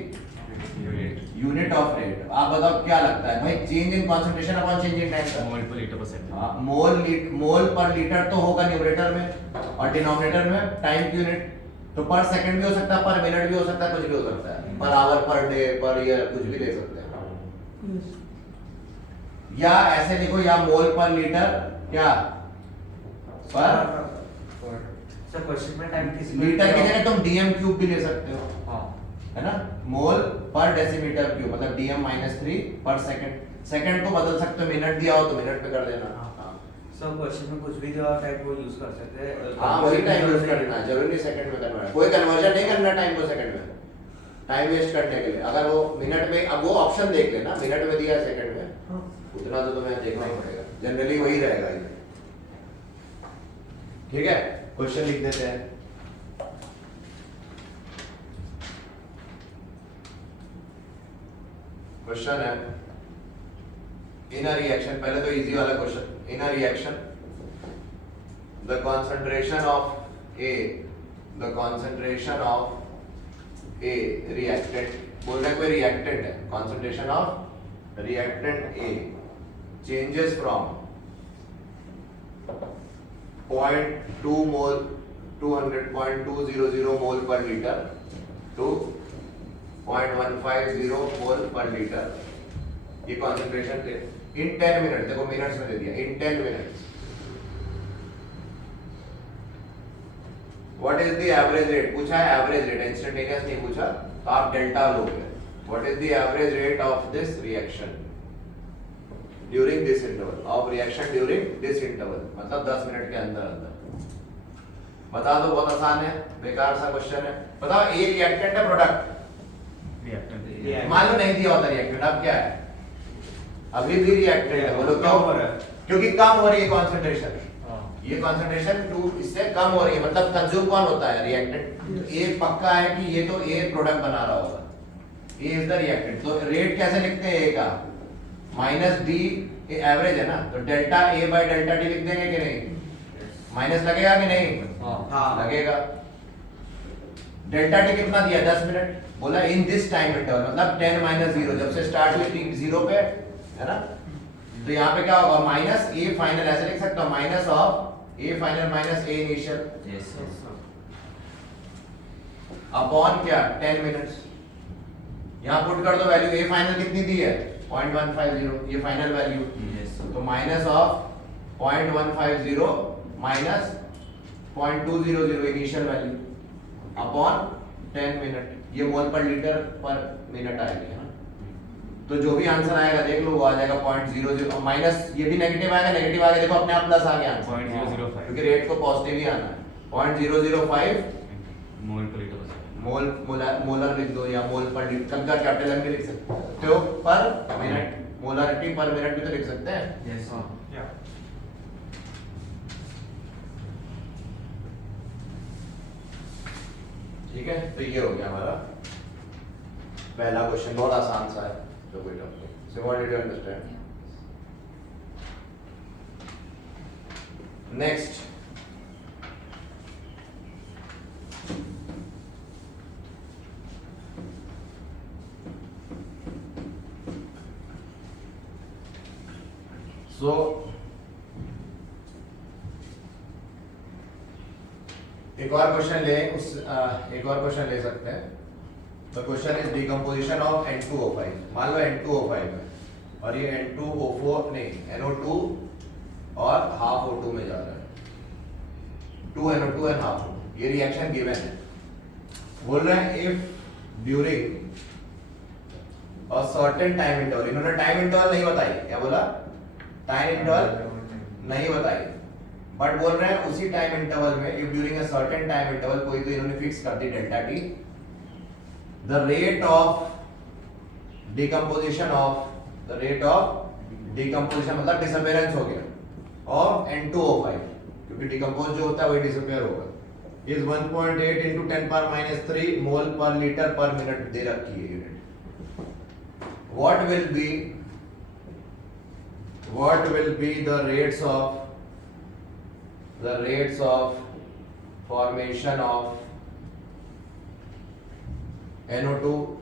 Unit of rate. आप बताओ क्या लगता है भाई, change in concentration upon change in time? Mole per litre पर सेकंड। हाँ, मोल पर लीटर तो होगा न्यूमरेटर में, और डिनोमिनेटर में टाइम की यूनिट। तो पर सेकंड भी हो सकता है, पर मिनट भी हो सकता है, कुछ भी हो सकता है, per hour, per day, per year, कुछ भी ले सकते हैं। या ऐसे लिखो, या मोल पर लीटर क्या पर सर क्वेश्चन में टाइम किस लीटर की जगह तुम डीएम क्यूब भी ले सकते हो, हाँ है ना? मोल पर डेसीमीटर क्यूब मतलब डीएम -3 पर सेकंड। सेकंड को बदल सकते हो, मिनट दिया हो तो मिनट पे कर देना। सर क्वेश्चन में कुछ भी दिया टाइप वो यूज कर सकते हैं। हाँ, वही टाइम यूज करना है, जरूरी नहीं सेकंड में करना है। कोई कन्वर्जन नहीं करना टाइम को सेकंड में, टाइम वेस्ट करने के लिए। अगर वो मिनट में, अब वो ऑप्शन देख लेना, मिनट में दिया सेकंड में, उतना तो तुम्हें देखना ही पड़ेगा, जनरली वही रहेगा ये, ठीक है? क्वेश्चन लिख देते हैं। क्वेश्चन है इन अ रिएक्शन, पहले तो इजी वाला question, in a reaction the concentration of A reactant, बोल रहे कोई रिएक्टेंट है, concentration of reactant A changes from 0.2 mole 200.200 mole per liter to 0.150 mole per liter, ये कॉन्सेंट्रेशन थे इन 10 मिनट, देखो मिनट्स में दे दिया, इन 10 minutes what is the average rate, पूछा है एवरेज रेट, इंस्टेंटेनियस नहीं पूछा, तो आप डेल्टा लोगे, what is the average rate of this reaction during this interval, of reaction during this interval, मतलब 10 मिनट के अंदर अंदर, बता दो, बहुत आसान है, बेकार सा क्वेश्चन है, बताओ ए रिएक्टेंट है प्रोडक्ट, रिएक्टेंट मान लो नहीं दिया होता रिएक्टेंट, अब क्या है, अभी भी रिएक्टेंट है, बोलो क्यों हो रहा है, क्योंकि कम हो रही है कॉन्सेंट्रेशन, ये कॉन्सेंट्रेशन टू इससे कम हो रही है, मतलब कंज्यूम कौन होता है, रिएक्टेंट, ये पक्का है कि ये तो ए प्रोडक्ट बना रहा होगा, ए इज द रिएक्टेंट, तो रेट कैसे लिखते हैं ए का, माइनस डी, एवरेज है ना, तो delta a by delta D लिख देंगे कि नहीं, माइनस लगेगा कि नहीं, हाँ लगेगा, डेल्टा टी कितना दिया, 10 मिनट, बोला इन दिस टाइम इंटरवल, मतलब 10 माइनस 0, जब से स्टार्ट हुई थी 0 पे, है ना, तो यहाँ पे क्या होगा, माइनस ए फाइनल, ऐसे लिख सकता हूँ, minus of A final minus A initial, yes upon क्या 10 मिनट्स, यहाँ पुट कर दो वैल्यू, ए फाइनल कितनी दी है 0.150, ये फाइनल वैल्यू, यस तो minus of 0.150 minus 0.200 initial value upon 10 minute, ये मोल पर लीटर पर मिनट आएगी, है ना, तो जो भी आंसर आएगा देख लो, वो आ जाएगा 0.00, माइनस ये भी नेगेटिव आएगा, नेगेटिव आएगा, देखो अपने आप प्लस आ गया आंसर, 0.005 क्योंकि रेट को पॉजिटिव ही आना है, 0.005 मोल पर लीटर मोलर लिख दो, या मोल पर लीटर, कब का कैपिटल एम भी लिख सकते हो, पर मिनट, मोलरिटी पर मिनट भी तो लिख सकते हैं, यस ठीक है, तो ये हो गया हमारा पहला क्वेश्चन, बहुत आसान सा है, तो कोई टफ नहीं, so what did you understand? Next, so एक और क्वेश्चन ले सकते हैं, तो question is decomposition of N2O5, मान लो N2O5 है और ये N2O4 नहीं NO2 और हाफ O2 में जा रहा है, 2 NO2 एंड हाफ O2, ये रिएक्शन गिवन है, बोल रहे हैं if during a certain time interval, इन्होंने टाइम इंटरवल नहीं बताई, क्या बोला, टाइम इंटरवल नहीं बताई, बट बोल रहे हैं उसी टाइम इंटरवल में, if during a certain time interval, कोई तो इन्होंने फिक्स कर दी delta t, the rate of decomposition मतलब डिसअपियरेंस हो गया ऑफ N2O5, क्योंकि डिकम्पोज जो होता है वही डिसअपियर होगा, is 1.8 into 10 power minus 3 mole per litre पर मिनट दे रखी है unit, what will be the rates of formation of NO2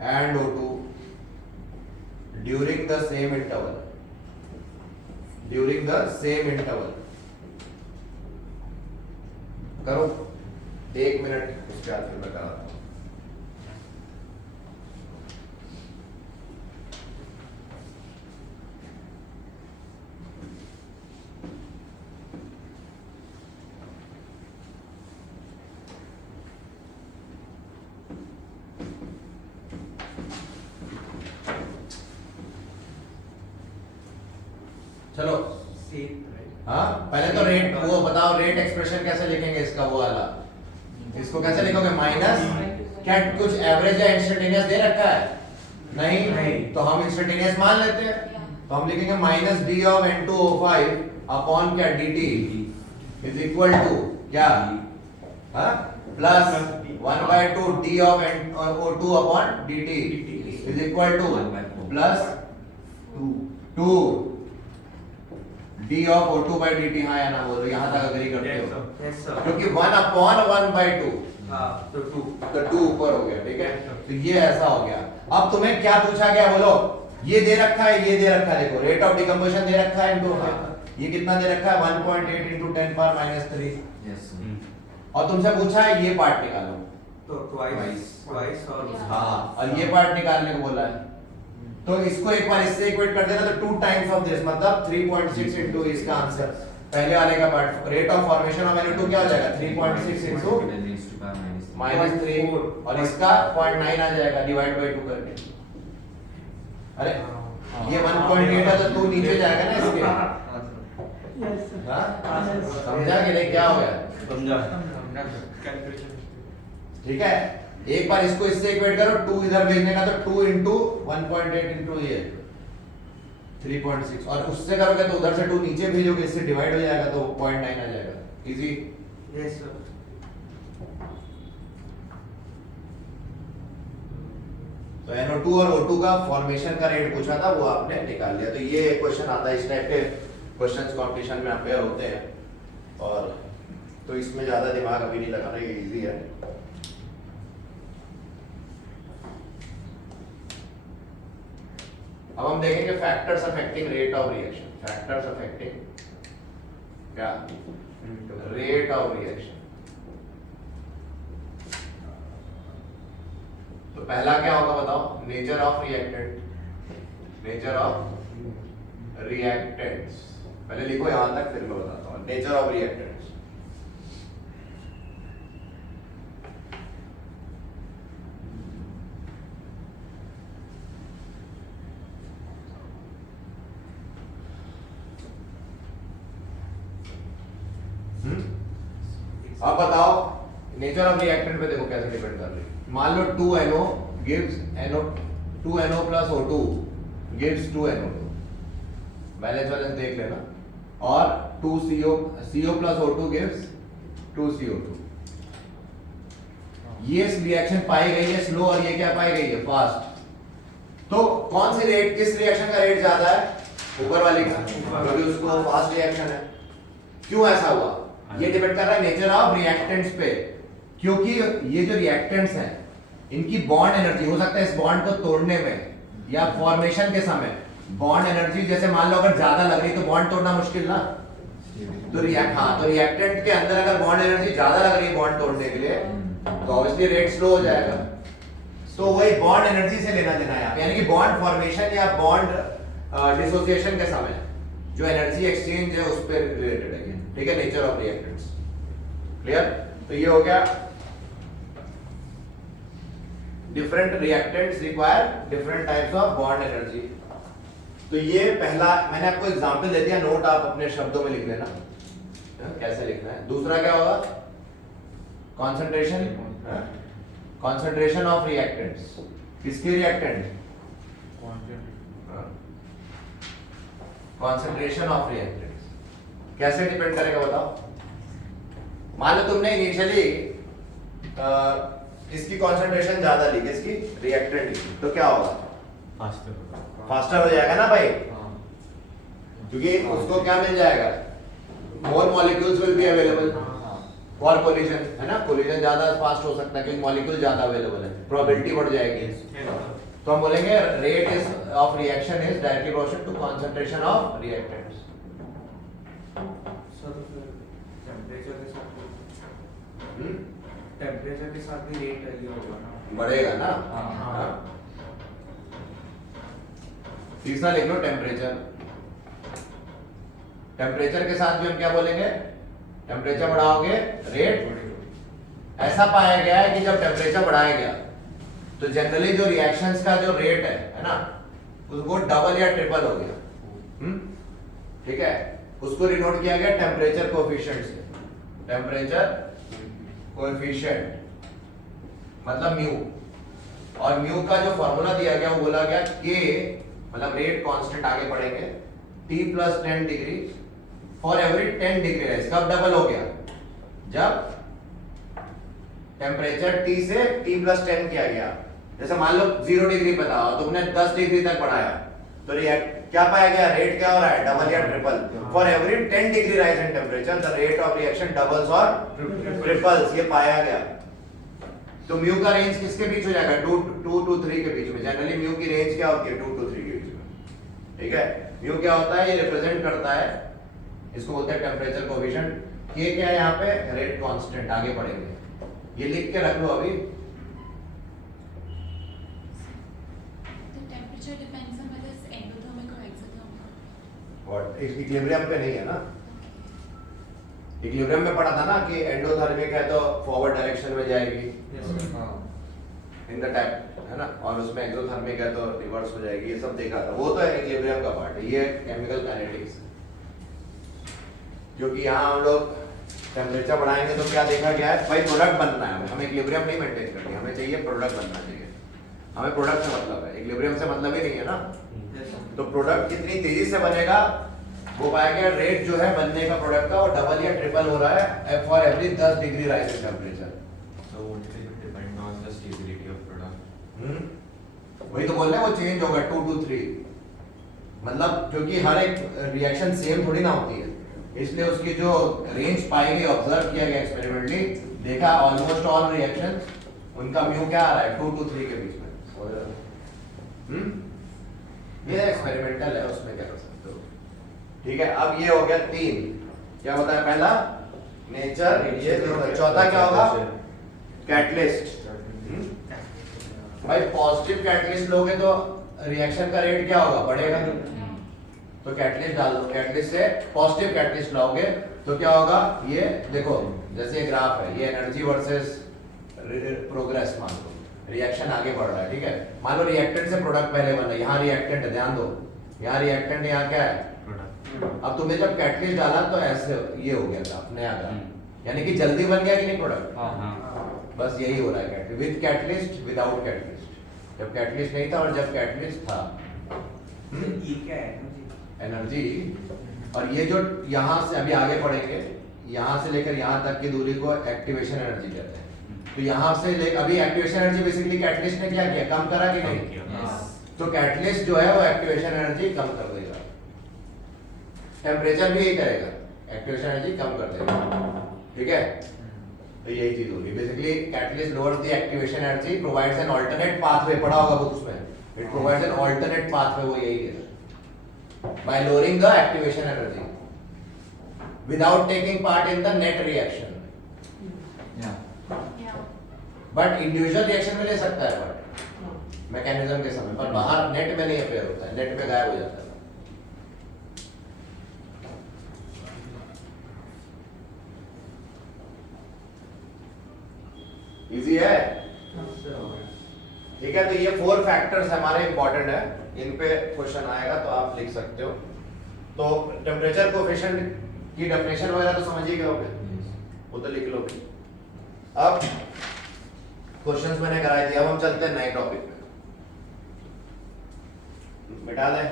and O2 during the same interval, करो 1 मिनट, उसके बाद फिर मैं कराता हूँ। चलो हाँ, पहले तो रेट वो बताओ, रेट एक्सप्रेशन कैसे लिखेंगे इसका, वो वाला, इसको कैसे लिखोगे, माइनस, क्या कुछ एवरेज या इंस्टेंटेनियस दे रखा है, नहीं, तो हम इंस्टेंटेनियस मान लेते हैं, तो हम लिखेंगे minus D of N2O5 upon क्या dt इज इक्वल टू क्या, plus 1/2 D of O2 upon dt is equal to 1/4 plus 2 d of O2 by dt, हाँ या ना बोलो, यहाँ तक अग्री करते हो? यस सर क्योंकि 1/1/2 हाँ तो 2 तो 2 ऊपर हो गया, ठीक है? तो ये ऐसा हो गया। अब तुम्हें क्या पूछा गया बोलो? ये दे रखा है, ये दे रखा है, देखो रेट ऑफ डिकम्पोजिशन दे रखा है इनटू, ये कितना दे रखा है 1.8 into 10 power minus 3, Yes, sir. और तुमसे पूछा है ये पार्ट निकालो। तो ट्वाइस और हाँ, और ये पार्ट निकालने को बोला है, तो इसको एक बार इससे इक्वेट कर देना तो 2 times of this, मतलब 3.6 into इसका आंसर पहले वाले का part, rate of formation of NO2 क्या हो जाएगा 3.6 into Then raised to power minus 3. -3 और इसका 0.9 आ जाएगा डिवाइड बाय 2 करके। अरे ये 1.8 है तो 2 नीचे जाएगा ना इसके, हाँ? समझा कि नहीं क्या हो गया? समझा। ठीक है, एक बार इसको इससे इक्वेट करो, 2 इधर भेजने का तो 2 into 1.8 into ये 3.6, और उससे करोगे तो उधर से 2 नीचे भेजोगे, इससे डिवाइड हो जाएगा तो 0.9 आ जाएगा। इजी। यस सर तो NO2 और O2 का फॉर्मेशन का रेट पूछा था, वो आपने निकाल लिया। तो ये क्वेश्चन आता है, इस टाइप के क्वेश्चंस कंपटीशन में अपेयर होते हैं, और तो इसमें ज्यादा दिमाग अभी नहीं लगाना, ये इजी है। अब हम देखेंगे factors affecting rate of reaction. Factors affecting क्या? Rate of reaction. तो पहला क्या होगा बताओ? Nature of reactant. Nature of reactants पहले लिखो यहां तक, फिर मैं बताता हूं। नेचर ऑफ रिएक्टेंट्स, अब बताओ नेचर ऑफ रिएक्टेंट पे देखो कैसे डिपेंड कर रही है। मान लो 2NO gives NO 2NO plus O2 gives 2NO2, balance balance देख लेना, और 2CO plus O2 gives 2CO2। ये रिएक्शन पाई गई है स्लो, और ये क्या पाई गई है फास्ट। तो कौन सी रेट, किस रिएक्शन का रेट ज्यादा है? ऊपर वाली का, क्योंकि उसको फास्ट रिएक्शन है। क्यों ऐसा हुआ? ये डिपेंड कर रहा है नेचर ऑफ रिएक्टेंट्स पे, क्योंकि ये जो रिएक्टेंट्स हैं इनकी बॉन्ड एनर्जी, हो सकता है इस बॉन्ड को तोड़ने में या फॉर्मेशन के समय बॉन्ड एनर्जी, जैसे मान लो अगर ज्यादा लग रही तो बॉन्ड तोड़ना मुश्किल ना, तो रिएक्टेंट के अंदर अगर बॉन्ड एनर्जी ज्यादा लग रही है बॉन्ड तोड़ने के लिए, तो ऑब्वियसली रेट स्लो हो जाएगा। तो वही बॉन्ड एनर्जी से लेना देना है, यानी कि बॉन्ड फॉर्मेशन या बॉन्ड डिसोसिएशन के समय जो एनर्जी एक्सचेंज है उस पर रिलेटेड है, ठीक है? Nature of reactants clear? तो ये हो गया, different reactants require different types of bond energy. तो ये पहला मैंने आपको एग्जांपल दे दिया, नोट आप अपने शब्दों में लिख लेना कैसे लिखना है। दूसरा क्या होगा? Concentration, concentration of reactants. किसके रिएक्टेंट? कंसंट्रेशन ऑफ रिएक्टेंट्स कैसे डिपेंड करेगा बताओ? मान लो तुमने इनिशियली इसकी कंसंट्रेशन ज्यादा ली, किसकी? रिएक्टेंट की, तो क्या होगा? फास्टर हो जाएगा ना भाई, क्योंकि उसको क्या मिल जाएगा? More molecules will be available for collision, है ना? कोलिजन ज्यादा फास्ट हो सकता है क्योंकि मॉलिक्यूल ज्यादा अवेलेबल है, प्रोबेबिलिटी बढ़ जाएगी। तो हम बोलेंगे rate is of reaction is directly proportional to concentration of reactants. Temperature के साथ भी रेट ये होगा ना, बढ़ेगा ना? हाँ। तीसरा लिख लो टेम्परेचर। टेम्परेचर के साथ भी हम क्या बोलेंगे? टेम्परेचर बढ़ाओगे रेट। ऐसा पाया गया है कि जब टेम्परेचर बढ़ाया गया तो जनरली जो रिएक्शंस का जो रेट है ना, उसको डबल या ट्रिपल हो गया। ठीक है, उसको डिनोट किया गया टेम्परेचर कोएफिशिएंट से। टेम्परेचर कोएफिशिएंट मतलब म्यू, और म्यू का जो फॉर्मूला दिया गया वो बोला गया के मतलब रेट कांस्टेंट, आगे पढ़ेंगे, T + 10 degree for every 10 degree rise. कब डबल हो गया? जब टेम्परेचर T से T + 10 किया गया। जैसे मान लो 0 डिग्री पे था और तुमने 10 डिग्री तक बढ़ाया तो रिएक्ट क्या पाया गया, रेट क्या हो रहा है, डबल या triple. For every 10 degree rise in temperature the rate of reaction doubles और ट्रिपल्स, ये पाया गया। तो म्यू का रेंज किसके बीच हो जाएगा, 2 to 3 के बीच में। जनरली म्यू की रेंज क्या होती है, 2 to 3 के बीच में, ठीक है। म्यू क्या होता है, ये रिप्रेजेंट करता है, इसको बोलते हैं टेम्परेचर कोएफिशिएंट। के क्या है यहाँ पे, रेट कांस्टेंट, आगे पढ़ेंगे, ये लिख के रख लो अभी। The temperature depends on whether it's endothermic or exothermic. और इक्विलिब्रियम पे नहीं है ना, इक्विलिब्रियम में पढ़ा था ना कि एंडोथर्मिक है तो फॉरवर्ड डायरेक्शन में जाएगी इन द टाइप, है ना, और उसमें एक्सोथर्मिक है तो रिवर्स हो जाएगी, ये सब देखा था। वो तो इक्विलिब्रियम का पार्ट है, ये केमिकल काइनेटिक्स। क्योंकि यहाँ हम लोग टेम्परेचर बढ़ाएंगे तो क्या देखा गया है भाई, प्रोडक्ट बनना है हमें इक्विलिब्रियम नहीं मेंटेन करनी, हमें चाहिए प्रोडक्ट बनना चाहिए, हमें प्रोडक्ट से मतलब है, इक्विलिब्रियम से मतलब ही नहीं है ना। तो प्रोडक्ट कितनी तेजी से बनेगा वो पाया गया, रेट जो है बनने का प्रोडक्ट का वो डबल या ट्रिपल हो रहा है for every 10 degree rise in temperature. So won't it depend on the stability of product? वही तो बोल रहे हैं, वो चेंज होगा 2 to 3, मतलब क्योंकि हर एक रिएक्शन सेम थोड़ी ना होती है, इसलिए उसकी जो रेंज पाई गई, ऑब्जर्व किया गया एक्सपेरिमेंटली, देखा ऑलमोस्ट ऑल रिएक्शंस उनका म्यू क्या आ रहा है, 2 to 3 के बीच में। ये एक्सपेरिमेंटल है, उसमें क्या कर सकते हो, ठीक है। अब ये हो गया 3, क्या होता है पहला नेचर, ये चौथा क्या होगा, कैटलिस्ट। भाई पॉजिटिव कैटलिस्ट लोगे तो रिएक्शन का रेट क्या होगा, बढ़ेगा, तो कैटलिस्ट डाल दो, कैटलिस्ट से पॉजिटिव कैटलिस्ट लाओगे तो क्या होगा, ये देखो जैसे ये ग्राफ है, ये एनर्जी वर्सेस प्रोग्रेस, मान लो रिएक्शन आगे बढ़ रहा है, ठीक है। मान लो रिएक्टेंट से प्रोडक्ट पहले बना, यहाँ रिएक्टेंट है, ध्यान दो, यहाँ रिएक्टेंट, यहाँ क्या है प्रोडक्ट। अब तुमने जब कैटलिस्ट डाला तो ऐसे ये हो गया था, नया ग्राफ, यानी कि जल्दी बन गया कि नहीं प्रोडक्ट, हाँ बस यही हो रहा है विद कैटलिस्ट विदाउट कैटलिस्ट, जब कैटलिस्ट नहीं था और जब कैटलिस्ट था। ये क्या है एनर्जी, और ये जो यहाँ से अभी आगे पढ़ेंगे, यहाँ से लेकर यहाँ तक की दूरी को एक्टिवेशन एनर्जी कहते हैं। तो यहाँ से ले अभी एक्टिवेशन एनर्जी बेसिकली कैटलिस्ट ने क्या किया, कम करा कि नहीं, तो कैटलिस्ट जो है वो एक्टिवेशन एनर्जी कम कर देगा, टेम्परेचर भी यही करेगा, एक्टिवेशन एनर्जी कम कर देगा, ठीक है। तो यही चीज होगी basically, catalyst lowers the activation energy, provides an alternate pathway, पढ़ा होगा बुक्स में, it provides an alternate pathway, वो यही है, by lowering the activation energy without taking part in the net reaction, Yeah. but individual reaction में ले सकता है, but मैकेनिज्म के समय पर बाहर नेट में नहीं अपेयर होता है, नेट पे गायब हो जाता है। इजी है, ठीक है। तो ये 4 फैक्टर्स हमारे इंपॉर्टेंट है, इन पे क्वेश्चन आएगा तो आप लिख सकते हो। तो टेम्परेचर कोएफिशिएंट की डेफिनेशन वगैरह तो समझ ही गए होगे, वो तो लिख लो। अब क्वेश्चंस मैंने कराए दिए, अब हम चलते हैं नए टॉपिक पे, मिटा दे।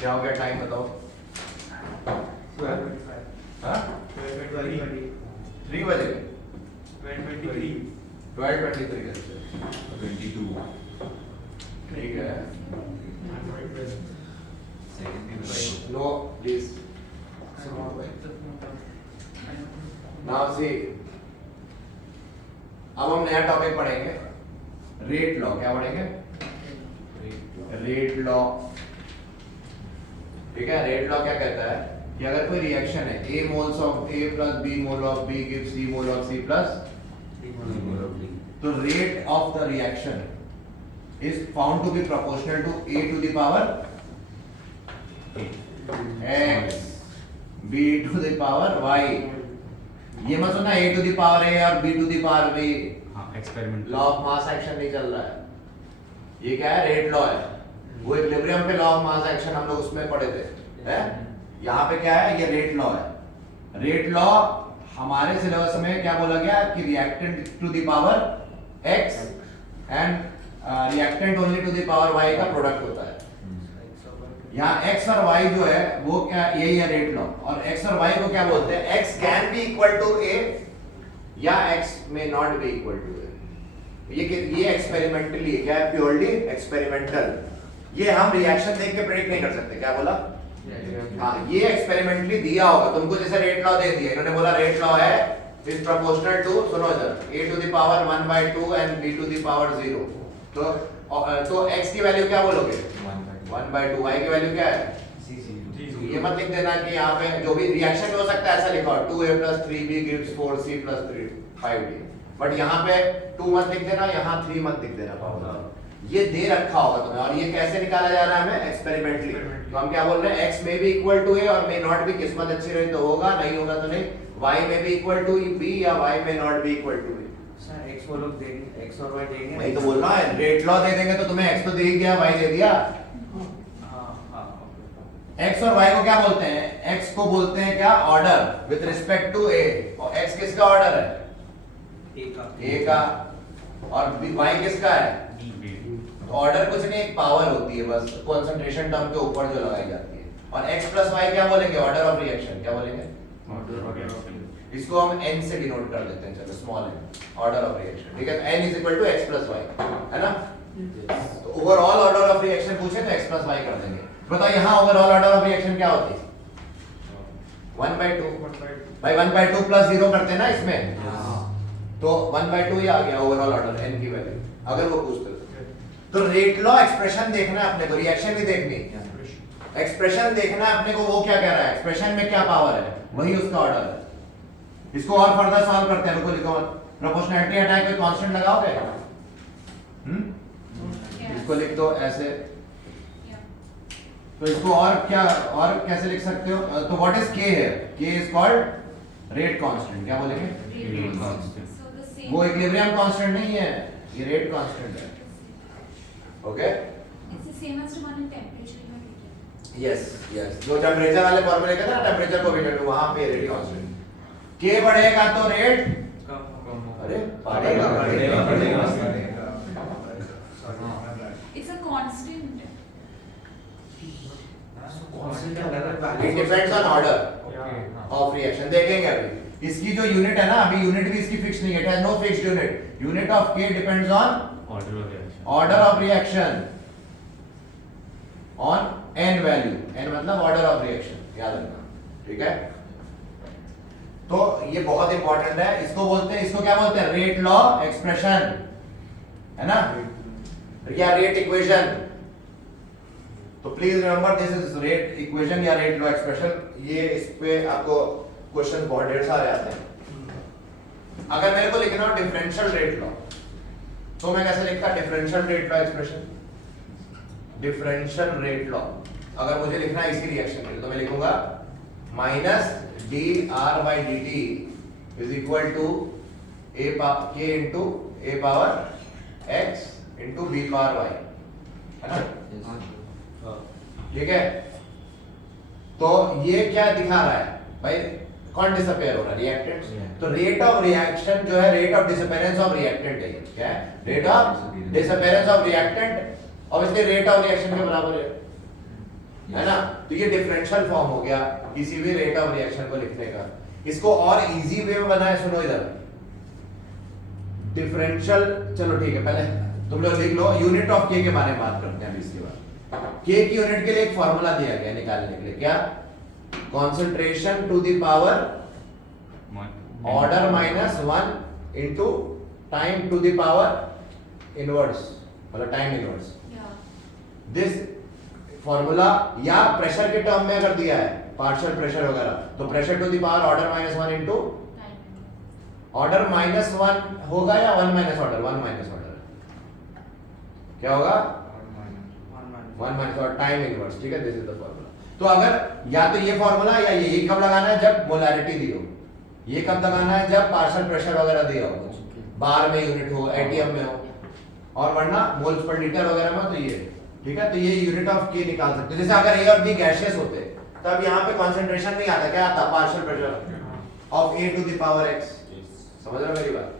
क्या हो गया, टाइम बताओ। हाँ 3 बजे 12:23 22. ठीक है। Second. No please now see, अब हम नया टॉपिक पढ़ेंगे, रेट लॉ। क्या पढ़ेंगे, रेट लॉ, ठीक है। रेट लॉ क्या कहता है कि अगर कोई रिएक्शन है, A moles of A plus B mole of B gives C mole of C plus, तो rate of the reaction is found to be proportional to A to the power X, B to the power Y। ये मत सुनना A to the power A और B to the power B, हाँ experiment, law of mass action नहीं चल रहा है, ये क्या है, रेट लॉ है। वो इक्विलिब्रियम पे लॉ ऑफ मास एक्शन हम लोग उसमें पढ़े थे, है। यहाँ पे क्या है, ये रेट लॉ है। रेट लॉ हमारे सिलेबस में क्या बोला गया कि reactant to the power x and reactant only to the power y का प्रोडक्ट होता है। यहाँ x और y जो है वो क्या यही है रेट लॉ, और x और y को क्या बोलते हैं, x can be equal to a या x may not be equal to a। ये एक्सपेरिमेंटली क्या है, प्योरली एक्सपेरिमेंटल। ये हम रिएक्शन देख के प्रेडिक्ट नहीं कर सकते। क्या बोला? हाँ, ये एक्सपेरिमेंटली दिया होगा तुमको, जैसे रेट लॉ दे दिया, इन्होंने बोला रेट लॉ है इज प्रोपोर्शनल टू, सुनो इधर, a to the power 1/2 and b to the power 0। तो x की वैल्यू क्या बोलोगे? 1/2। y की वैल्यू क्या है? ये मत लिख देना कि यहाँ पे जो भी रिएक्शन हो सकता है ऐसा लिखा हो 2a + 3b gives 4c + 5d, but यहाँ पे 2 मत लिख देना, यहाँ 3 मत लिख देना पावर। ये दे रखा होगा तुम्हें, और ये कैसे निकाला जा रहा है हमें? एक्सपेरिमेंटली। तो हम क्या बोल रहे हैं, x may be equal to a और may not be, किस्मत अच्छी रही तो होगा, नहीं होगा तो नहीं। y may be equal to b या y may not be equal to b। Sir x वो लोग देंगे, x और y देंगे। वही तो बोल रहा है, रेट लॉ दे देंगे तो तुम्हें x तो दे ही दिया, y दे दिया। x और y को क्या बोलते हैं? x को बोलते हैं क्या? Order with respect to a, और x किसका ऑर्डर है? a का, और y किसका है? तो ऑर्डर कुछ नहीं, एक पावर होती है बस, कंसंट्रेशन टर्म के ऊपर जो लगाई जाती है। और x + y क्या बोलेंगे? Order of reaction. क्या बोलेंगे? इसको हम n से डिनोट कर देते हैं, चलो small n, order of reaction. ठीक है, n = x + y, है ना? तो ओवरऑल ऑर्डर ऑफ रिएक्शन पूछे तो x + y कर देंगे। बताओ यहाँ ओवरऑल ऑर्डर ऑफ रिएक्शन क्या होती है? 1/2। भाई 1/2 + 0 करते हैं ना इसमें, तो 1/2 ही आ गया ओवरऑल ऑर्डर n की वैल्यू, अगर वो पूछते तो। रेट लॉ एक्सप्रेशन देखना है अपने को, रिएक्शन नहीं देखनी, एक्सप्रेशन देखना है अपने को। वो क्या कह रहा है, एक्सप्रेशन में क्या पावर है, वही उसका ऑर्डर है। इसको और फर्दर सॉल्व करते हैं, रुको लिखो, प्रोपोर्शनैलिटी हटाए कोई कांस्टेंट लगाओगे? इसको लिख दो ऐसे, तो इसको और क्या, और कैसे लिख सकते हो? तो व्हाट इज k है? k is called rate constant. क्या बोलेंगे? So the same. वो इक्विलिब्रियम कांस्टेंट नहीं है, ये रेट कांस्टेंट है। Okay, It's the same as the one in temperature you are taking. Yes, जो टेम्परेचर वाले फॉर्मूले कहते हैं ना, टेम्परेचर कोएफिशिएंट, वहां पे रेट कांस्टेंट। k बढ़ेगा तो रेट, अरे बढ़ेगा। It's a constant. It depends on order of reaction. देखेंगे अभी इसकी जो यूनिट है ना, अभी यूनिट भी इसकी फिक्स नहीं है, it has no fixed unit. Unit of k depends on order of reaction on n value, n मतलब ऑर्डर ऑफ रिएक्शन, याद रखना। ठीक है, तो ये बहुत इंपॉर्टेंट है। इसको बोलते हैं, इसको क्या बोलते हैं? रेट लॉ एक्सप्रेशन, है ना, या रेट इक्वेशन। तो please remember this is rate equation या रेट लॉ एक्सप्रेशन। ये इस पे आपको क्वेश्चन बहुत ढेर सारे आते हैं। अगर मेरे को लिखना हो डिफरेंशियल रेट लॉ, तो मैं कैसे लिखता? Differential rate law expression, differential rate law. अगर मुझे लिखना है इसी रिएक्शन के लिए, तो मैं लिखूंगा -dr/dt is equal to k into a power x into b power y, है ना? ठीक है, तो ये क्या दिखा रहा है भाई? कौन डिसअपेयर हो रहा है? रिएक्टेंट। तो रेट ऑफ रिएक्शन जो है, rate of disappearance of reactant है। क्या है? Rate of disappearance of reactant obviously rate of reaction के बराबर है ना? तो ये डिफरेंशियल फॉर्म हो गया किसी भी रेट ऑफ रिएक्शन को लिखने का। इसको और इजी वे में बनाए, सुनो इधर, डिफरेंशियल। चलो ठीक है, पहले तुम लोग लिख लो, यूनिट ऑफ k के बारे में बात करते हैं अभी। इसके बाद k की यूनिट के लिए एक फॉर्मूला दिया गया निकालने के लिए, क्या? Concentration to the power order -1 into time to the power inverse, मतलब time inverse. Yeah. This formula, या प्रेशर के टर्म में अगर दिया है पार्शियल प्रेशर वगैरह, तो pressure to the power order -1 into order -1 होगा या 1 माइनस ऑर्डर? 1 माइनस ऑर्डर क्या होगा? 1 माइनस ऑर्डर टाइम इनवर्स। ठीक है, दिस इज द फॉर्मूला। तो अगर या तो ये फॉर्मूला या ये कब लगाना है? जब मोलैरिटी दी हो। ये कब लगाना है? जब पार्शियल प्रेशर वगैरह दिया हो, बार में यूनिट हो, एटीएम में हो, और वरना मोल्स पर लीटर वगैरह में। तो ये ठीक है, तो ये यूनिट ऑफ k निकाल सकते हो। जैसे अगर a और b गैसियस होते तब यहाँ पे कंसंट्रेशन नहीं आता, क्या आता? Partial pressure of a to the power x। समझ रहे हो मेरी बात?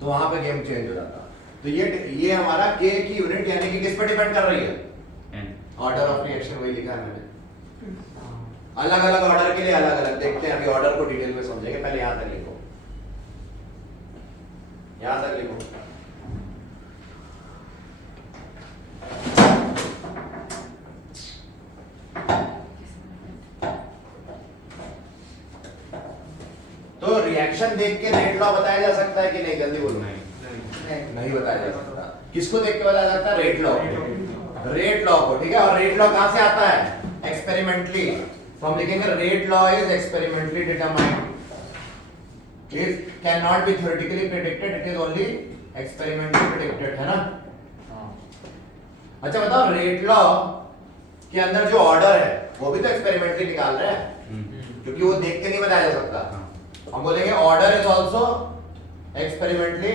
तो वहां पे गेम चेंज हो जाता। तो ये हमारा k की यूनिट यानी कि किस पे डिपेंड कर रही है? ऑर्डर ऑफ रिएक्शन वही लिखा है मैंने, अलग अलग ऑर्डर के लिए अलग अलग। देखते हैं अभी ऑर्डर को डिटेल में समझेंगे, पहले यहां तक लिखो, यहां तक लिखो। तो रिएक्शन देख के रेट लॉ बताया जा सकता है कि नहीं? जल्दी बोलो। नहीं बताया जा सकता। किसको देख के बताया जाता है? Rate law. रेट लॉ को, ठीक है। और रेट लॉ कहां से आता है? एक्सपेरिमेंटली। तो हम लिखेंगे rate law is experimentally determined, it can not be theoretically predicted, it is only experimentally predicted, है ना? अच्छा बताओ, रेट लॉ के अंदर जो ऑर्डर है वो भी तो एक्सपेरिमेंटली निकाल रहे हैं, क्योंकि वो देख के नहीं बताया जा सकता। हम बोलेंगे order is also experimentally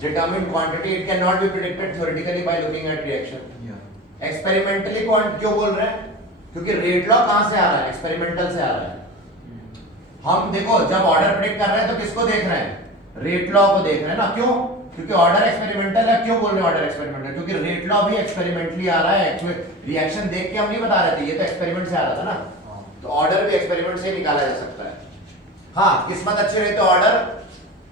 determined quantity, it can not be predicted theoretically by looking at reaction. Experimentally क्यों बोल रहे हैं? क्योंकि रेट लॉ कहां से आ रहा है? एक्सपेरिमेंटल से आ रहा है। हम देखो जब ऑर्डर प्रेडिक्ट कर रहे हैं तो किसको देख रहे हैं? रेट लॉ को देख रहे हैं ना। क्यों? क्योंकि ऑर्डर एक्सपेरिमेंटल है। क्यों बोल रहे हैं ऑर्डर एक्सपेरिमेंटल? क्योंकि रेट लॉ भी एक्सपेरिमेंटली आ रहा है, रिएक्शन देख के हम नहीं बता रहे थे, ये तो एक्सपेरिमेंट से आ रहा था ना। तो ऑर्डर भी एक्सपेरिमेंट से निकाला जा सकता है। हाँ, किस्मत अच्छी रही तो ऑर्डर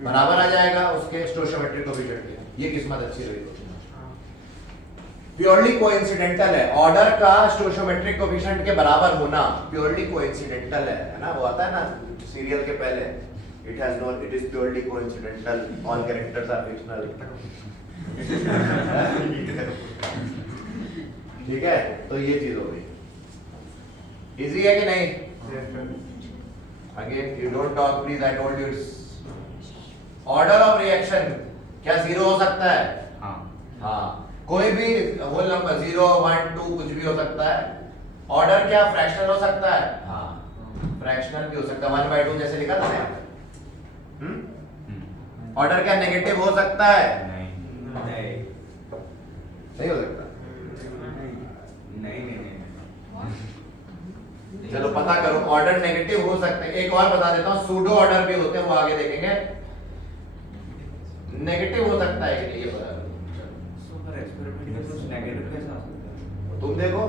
बराबर आ जाएगा उसके स्टोइकोमेट्रिक कोएफिशिएंट के, ये किस्मत अच्छी रही तो। प्योरली कोइंसिडेंटल है, ऑर्डर का स्टोइकोमेट्रिक कोएफिशिएंट के बराबर होना प्योरली कोइंसिडेंटल है ना। वो आता है ना सीरियल के पहले, it has no, it is purely coincidental, all characters are fictional. ठीक है, तो ये चीज हो गई। इजी है कि नहीं? Again you don't talk please, I told you it's order of reaction. क्या जीरो हो सकता है? हाँ, कोई भी होल नंबर 0 1 2 कुछ भी हो सकता है। ऑर्डर क्या फ्रैक्शनल हो सकता है? हाँ, फ्रैक्शनल भी हो सकता है, 1/2 जैसे लिखा था ना। ऑर्डर क्या नेगेटिव हो सकता है? नहीं हो सकता। नहीं चलो पता करो, ऑर्डर नेगेटिव हो सकते हैं। एक और बता देता हूँ, सूडो ऑर्डर भी होते हैं, वो आगे देखेंगे। नेगेटिव हो सकता है कि नहीं ये बता दो। एक्सपेरिमेंट में कुछ नेगेटिव कैसे आ सकता है? तुम देखो,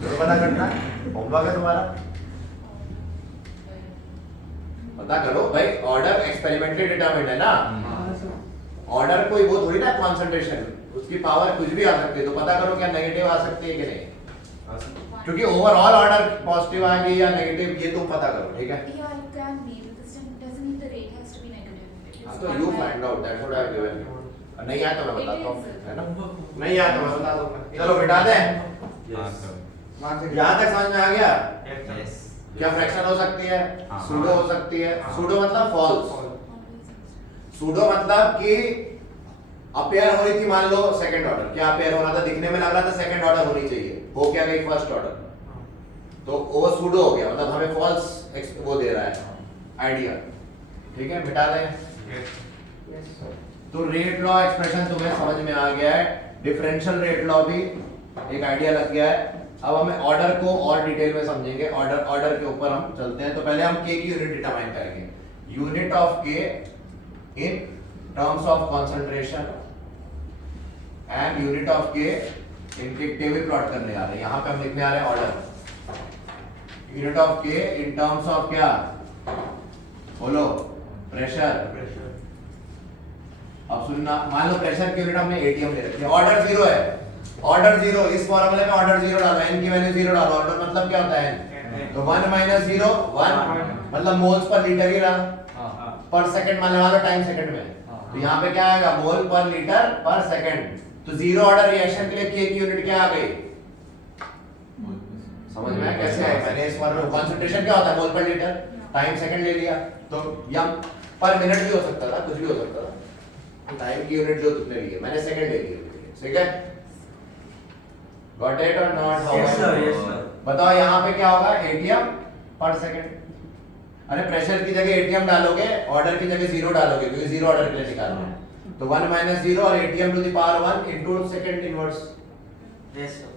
तुम्हें पता करना है, होमवर्क है तुम्हारा, पता करो भाई। ऑर्डर एक्सपेरिमेंटली डिटरमाइंड है ना। ऑर्डर कोई वो थोड़ी ना कंसंट्रेशन, उसकी पावर कुछ भी आ सकती है। तो पता करो क्या नेगेटिव आ सकती है कि नहीं, क्योंकि ओवरऑल ऑर्डर पॉजिटिव आएगी या नेगेटिव, ये तुम पता करो, ठीक है? Yeah, it can be, but this doesn't mean the rate has to be negative. हाँ, तो you find out, that's what I have given you. नहीं आया तो मैं बताता हूँ, है ना? नहीं आया तो मैं बता दूंगा। चलो मिटा दें। यहाँ तक समझ में आ गया? क्या फ्रैक्शन हो सकती है? सूडो हो सकती है। सूडो मतलब फॉल्स। सूडो मतलब कि अपेयर हो रही थी, मान लो सेकंड ऑर्डर, क्या अपेयर हो रहा था? दिखने में लग रहा था सेकंड ऑर्डर होनी चाहिए, हो क्या गई फर्स्ट ऑर्डर, तो वो सूडो हो गया, मतलब हमें फॉल्स वो दे रहा है आइडिया। ठीक है, मिटा दें। तो रेट लॉ एक्सप्रेशन तुम्हें समझ में आ गया है, डिफरेंशियल रेट लॉ भी एक आइडिया लग गया है। अब हमें ऑर्डर को और डिटेल में समझेंगे। ऑर्डर के ऊपर हम चलते हैं। तो पहले हम के की यूनिट डिटरमाइन करेंगे। यूनिट ऑफ के in terms of concentration and unit of के इनके टेबल प्लॉट करने आ रहे हैं। यहाँ पे हम लिखने आ रहे हैं ऑर्डर। यूनिट ऑफ के इन टर्म्स ऑफ क्या, बोलो, प्रेशर। अब सुनना, मान लो प्रेशर की यूनिट हमने एटीएम ले रखी है, ऑर्डर 0 है। ऑर्डर 0, इस फॉर्मूले में ऑर्डर 0 डालो, n की वैल्यू 0 डालो। ऑर्डर मतलब क्या होता है? तो 1 - 0 1, मतलब मोल्स पर लीटर ही रहा, पर सेकंड मान लगा लो टाइम सेकंड में। तो यहाँ पे क्या आएगा? मोल पर लीटर पर सेकंड। तो जीरो ऑर्डर रिएक्शन के लिए के की यूनिट क्या आ गई? समझ में आया कैसे है? मैंने इस फॉर्मूले कंसंट्रेशन क्या होता है? मोल पर लीटर, टाइम सेकंड ले लिया। तो या पर मिनट भी हो सकता था, कुछ भी हो सकता था। टाइम की यूनिट जो तुमने ली है, मैंने सेकंड ले ली है, ठीक है? गॉट इट और नॉट? Yes sir. बताओ यहाँ पे क्या होगा? एटीएम पर सेकंड। अरे प्रेशर की जगह एटीएम डालोगे, ऑर्डर की जगह 0 डालोगे, क्योंकि 0 ऑर्डर के लिए निकालना है। तो 1 - 0 और ATM to the power 1 into second inverse. Yes sir.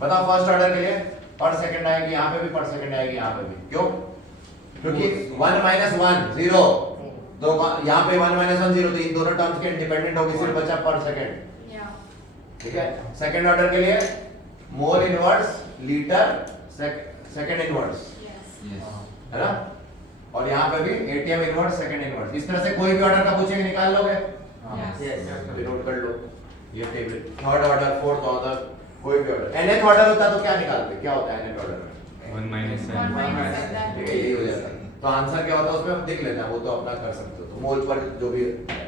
बताओ फर्स्ट ऑर्डर के लिए पर सेकंड आएगी, यहाँ पे भी पर सेकंड आएगी, यहाँ पे भी। क्यों? क्योंकि 1 - 1 0, तो यहाँ पे 1 - 1 0, तो इन दोनों टर्म्स के इंडिपेंडेंट होगी, सिर्फ बचा पर सेकंड। ठीक है? सेकंड ऑर्डर के लिए मोल inverse litre second inverse, Yes. है ना? और यहाँ पे भी एटीएम इनवर्स सेकंड इनवर्स। इस तरह से कोई भी ऑर्डर का पूछेंगे निकाल लोगे? Yes. Yes. तो नोट कर लो ये table. Third order, fourth order, कोई भी ऑर्डर। nth ऑर्डर होता तो क्या निकालते? क्या होता है nth ऑर्डर में? 1 minus One n. minus that. ठीक है, यही हो जाता है। तो आंसर क्या होता है उसमें देख लेना, वो तो अपना कर सकते हो। तो मोल पर जो भी है।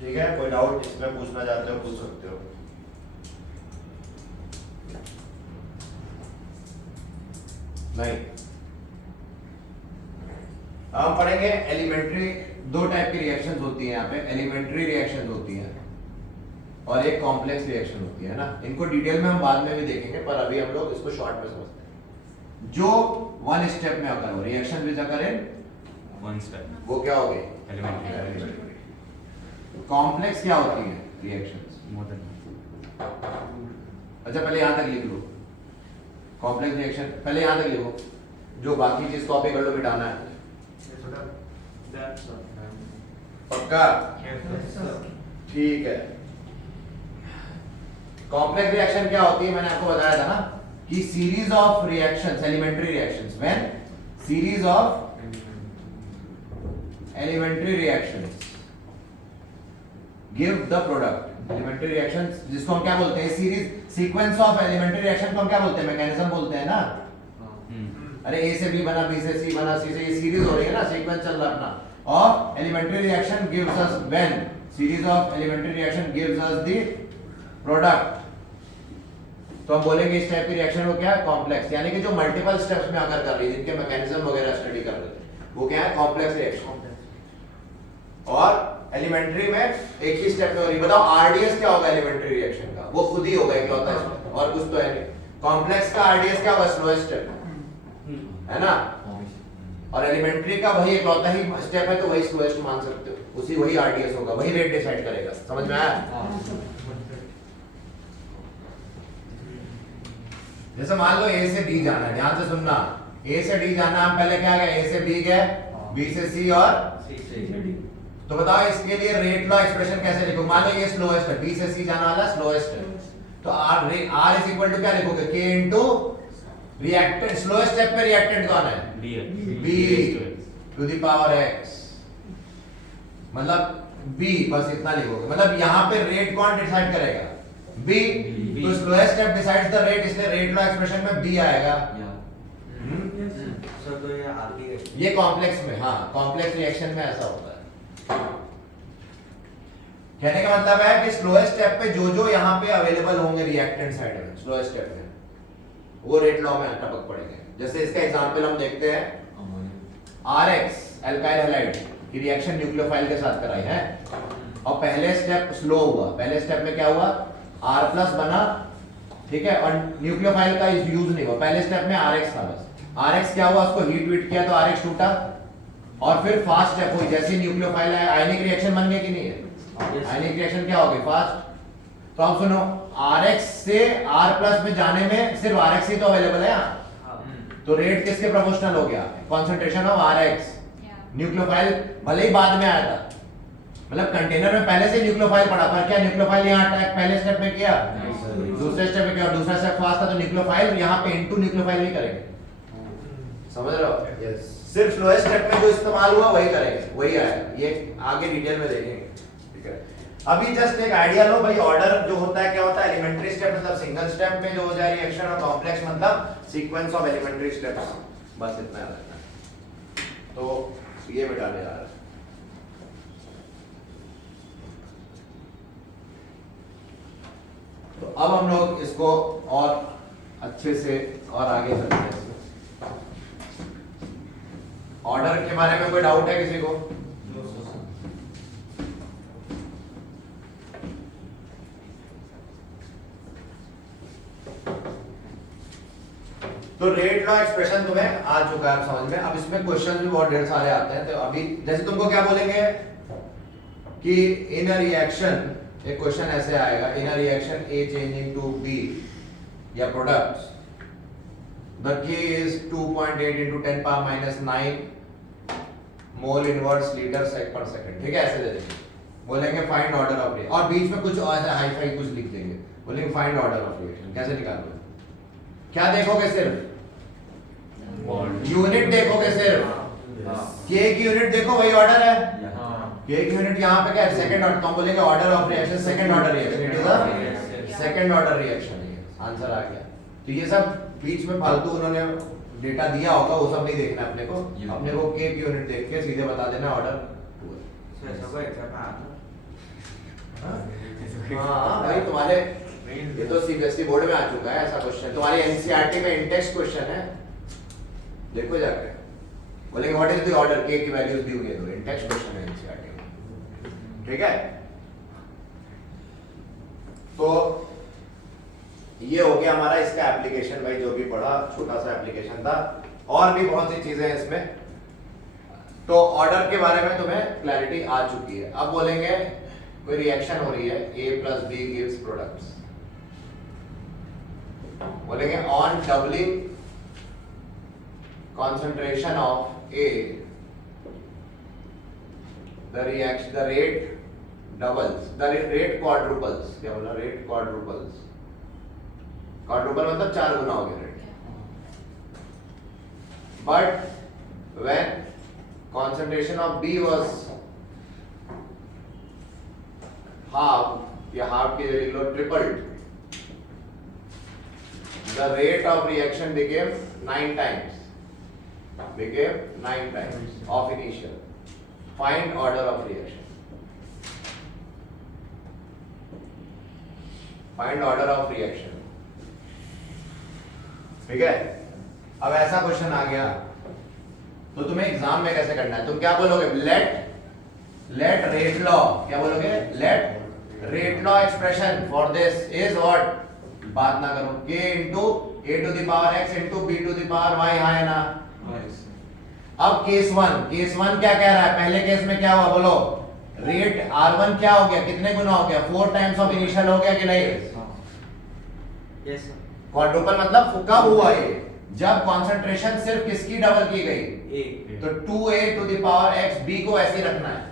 ठीक है, कोई डाउट इसमें पूछना चाहते हो पूछ सकते हो। नहीं, हम पढ़ेंगे एलिमेंट्री। दो टाइप की रिएक्शंस होती है यहाँ पे, एलिमेंट्री रिएक्शंस होती है और एक कॉम्प्लेक्स रिएक्शन होती है ना। इनको डिटेल में हम बाद में भी देखेंगे, पर अभी हम लोग इसको शॉर्ट में समझते हैं। जो वन स्टेप में अगर हो reaction which occur in 1 step. वो क्या हो गई? Elementary. कॉम्प्लेक्स क्या होती है रिएक्शंस? More than. अच्छा पहले यहाँ तक लिख लो कॉम्प्लेक्स रिएक्शन, पहले यहाँ तक लिखो, जो बाकी चीज कॉपी कर लो, मिटाना है। पक्का? ठीक है। कॉम्प्लेक्स रिएक्शन क्या होती है? मैंने आपको बताया था ना कि series of reactions, elementary reactions, when series of elementary reactions give the product. Elementary reactions जिसको हम क्या बोलते हैं? Series, sequence of elementary reaction को हम क्या बोलते हैं? मैकेनिज्म बोलते हैं ना। अरे ए से बी बना, बी से सी बना, सी से, ये सीरीज हो रही है ना, सीक्वेंस चल रहा है अपना। Of elementary reaction gives us, when series of elementary reaction gives us the product. तो हम बोलेंगे इस टाइप की रिएक्शन को क्या है? कॉम्प्लेक्स, यानी कि जो मल्टीपल स्टेप्स में आकर कर रही है, जिनके मैकेनिज्म वगैरह स्टडी कर रहे हैं, वो क्या है? Complex reaction. और एलिमेंट्री में एक ही स्टेप में हो रही है। बताओ आरडीएस क्या होगा एलिमेंट्री रिएक्शन का? वो खुद ही होगा इकलौता इसमें, और कुछ तो है नहीं। कॉम्प्लेक्स का आरडीएस क्या होगा? स्लोएस्ट स्टेप, है ना? और एलिमेंट्री का वही इकलौता ही स्टेप है, तो वही स्लोएस्ट मान सकते हो, उसी वही आरडीएस होगा, वही रेट डिसाइड करेगा। समझ में आया? जैसे मान लो ए से डी जाना है, ध्यान से सुनना, ए से डी जाना, हम पहले क्या गए? ए से बी गए, बी से सी और सी से डी। तो बताओ इसके लिए रेट लॉ एक्सप्रेशन कैसे लिखो? मान लो ये स्लोएस्ट है, बी से सी जाने वाला स्लोएस्ट है, तो आर इज इक्वल टू क्या लिखोगे? K into reactant. Slowest step पे रिएक्टेंट कौन है? B. B to the power x, मतलब बी, बस इतना लिखोगे। मतलब यहाँ पे रेट कौन डिसाइड करेगा? बी। तो slowest step decides the rate, इसलिए रेट लॉ एक्सप्रेशन में बी आएगा। सर तो ये आगे है। ये कॉम्प्लेक्स में, हाँ कॉम्प्लेक्स रिएक्शन में ऐसा होता है। कहने का मतलब है कि स्लोएस्ट स्टेप पे जो जो यहाँ पे अवेलेबल होंगे रिएक्टेंट साइड में, स्लोएस्ट स्टेप में, वो रेट लॉ में टपक पड़ेंगे। जैसे इसका एग्जांपल हम देखते हैं, RX एल्काइल हैलाइड की रिएक्शन न्यूक्लियोफाइल के साथ कराई है, और पहले स्टेप स्लो हुआ। पहले स्टेप में क्या हुआ? R+ बना, ठीक है, और न्यूक्लियोफाइल का यूज नहीं हुआ। पहले स्टेप में RX था बस। RX क्या हुआ? उसको हीट वीट किया तो RX टूटा, और फिर फास्ट स्टेप हुई, जैसे न्यूक्लियोफाइल है, आयनिक रिएक्शन बन गया कि नहीं है? आयनिक रिएक्शन क्या होगी? फास्ट। तो अब सुनो, RX से R+ में जाने में सिर्फ RX ही तो अवेलेबल है यहाँ, तो रेट किसके प्रोपोर्शनल हो गया? Concentration of RX। Yeah. Nucleophile भले ही बाद में आया था, मतलब कंटेनर में पहले से न्यूक्लियोफाइल पड़ा, पर क्या न्यूक्लियोफाइल यहाँ अटैक पहले स्टेप में किया? दूसरे स्टेप में किया, और दूसरा स्टेप फास्ट था, तो न्यूक्लियोफाइल यहाँ पे इनटू न्यूक्लियोफाइल नहीं करेंगे। समझ रहे हो? यस, सिर्फ स्लोएस्ट स्टेप में जो इस्तेमाल हुआ वही करेंगे, वही आएगा। ये आगे डिटेल में देखेंगे, ठीक है? अभी जस्ट एक आइडिया लो भाई, ऑर्डर जो होता है क्या होता है? एलिमेंट्री स्टेप मतलब सिंगल स्टेप में जो हो जाए रिएक्शन, और कॉम्प्लेक्स मतलब सीक्वेंस ऑफ एलिमेंट्री स्टेप्स, बस इतना याद रखना है। तो ये मिटाने जा रहा है। तो अब हम लोग इसको और अच्छे से और आगे चलते हैं। ऑर्डर के बारे में कोई डाउट है किसी को? तो रेट लॉ एक्सप्रेशन तुम्हें आ चुका है समझ में। अब इसमें क्वेश्चन भी बहुत ढेर सारे आते हैं, तो अभी जैसे तुमको क्या बोलेंगे कि इन अ रिएक्शन एक क्वेश्चन ऐसे आएगा, in a reaction A changing to B या products, the K is 2.8 into 10 power minus 9 mole inverse litre sec per second, ठीक है, ऐसे दे देंगे, बोलेंगे फाइंड ऑर्डर ऑफ रिएक्शन, और बीच में कुछ ऐसा हाई फाई कुछ लिख देंगे, बोलेंगे फाइंड ऑर्डर ऑफ रिएक्शन। कैसे निकालोगे? क्या देखोगे? सिर्फ यूनिट देखोगे, सिर्फ K की यूनिट देखो, वही ऑर्डर है। K की यूनिट यहाँ पे क्या है? सेकंड ऑर्डर, तो हम बोलेंगे order of reaction second order reaction, it is a second order reaction. Answer आ गया। तो ये सब बीच में फालतू उन्होंने डेटा दिया होगा, वो सब नहीं देखना है अपने को, अपने को K की यूनिट देख के सीधे बता देना ऑर्डर। ऐसा कोई एग्जाम आता हाँ भाई, तुम्हारे ये तो सीबीएसई बोर्ड में आ चुका है ऐसा क्वेश्चन, तुम्हारी एनसीईआरटी में इंडेक्स क्वेश्चन है, देखो जाके, बोलेंगे what is the order, K की वैल्यूज दी हुई है, तो इंडेक्स क्वेश्चन है एनसीईआरटी में, ठीक है। तो ये हो गया हमारा इसका एप्लीकेशन, भाई जो भी पढ़ा छोटा सा एप्लीकेशन था, और भी बहुत सी चीजें हैं इसमें। तो ऑर्डर के बारे में तुम्हें क्लैरिटी आ चुकी है। अब बोलेंगे कोई रिएक्शन हो रही है, A plus B gives products, बोलेंगे on doubling concentration of A the rate doubles, the rate quadruples, क्या बोला? rate quadruples, quadruple मतलब 4 गुना हो गया rate, but when concentration of B was half या half की जगह लिख लो tripled, the rate of reaction became 9 times of initial. Find order of reaction. Find order of reaction. ठीक है, अब ऐसा क्वेश्चन आ गया तो तुम्हें एग्जाम में कैसे करना है? तुम क्या बोलोगे? लेट रेट लॉ, क्या बोलोगे? Let rate law expression for this is what? बात ना करो, k into a to the power x into b to the power y, हाँ है ना? अब केस वन क्या कह रहा है? पहले केस में क्या हुआ बोलो? रेट R1 क्या हो गया? कितने गुना हो गया? 4 टाइम्स ऑफ इनिशियल हो गया कि नहीं? Yes sir. क्वाड्रुपल मतलब कब हुआ ये? जब कंसंट्रेशन सिर्फ किसकी डबल की गई? A। तो 2a to the power x b को ऐसे ही रखना है,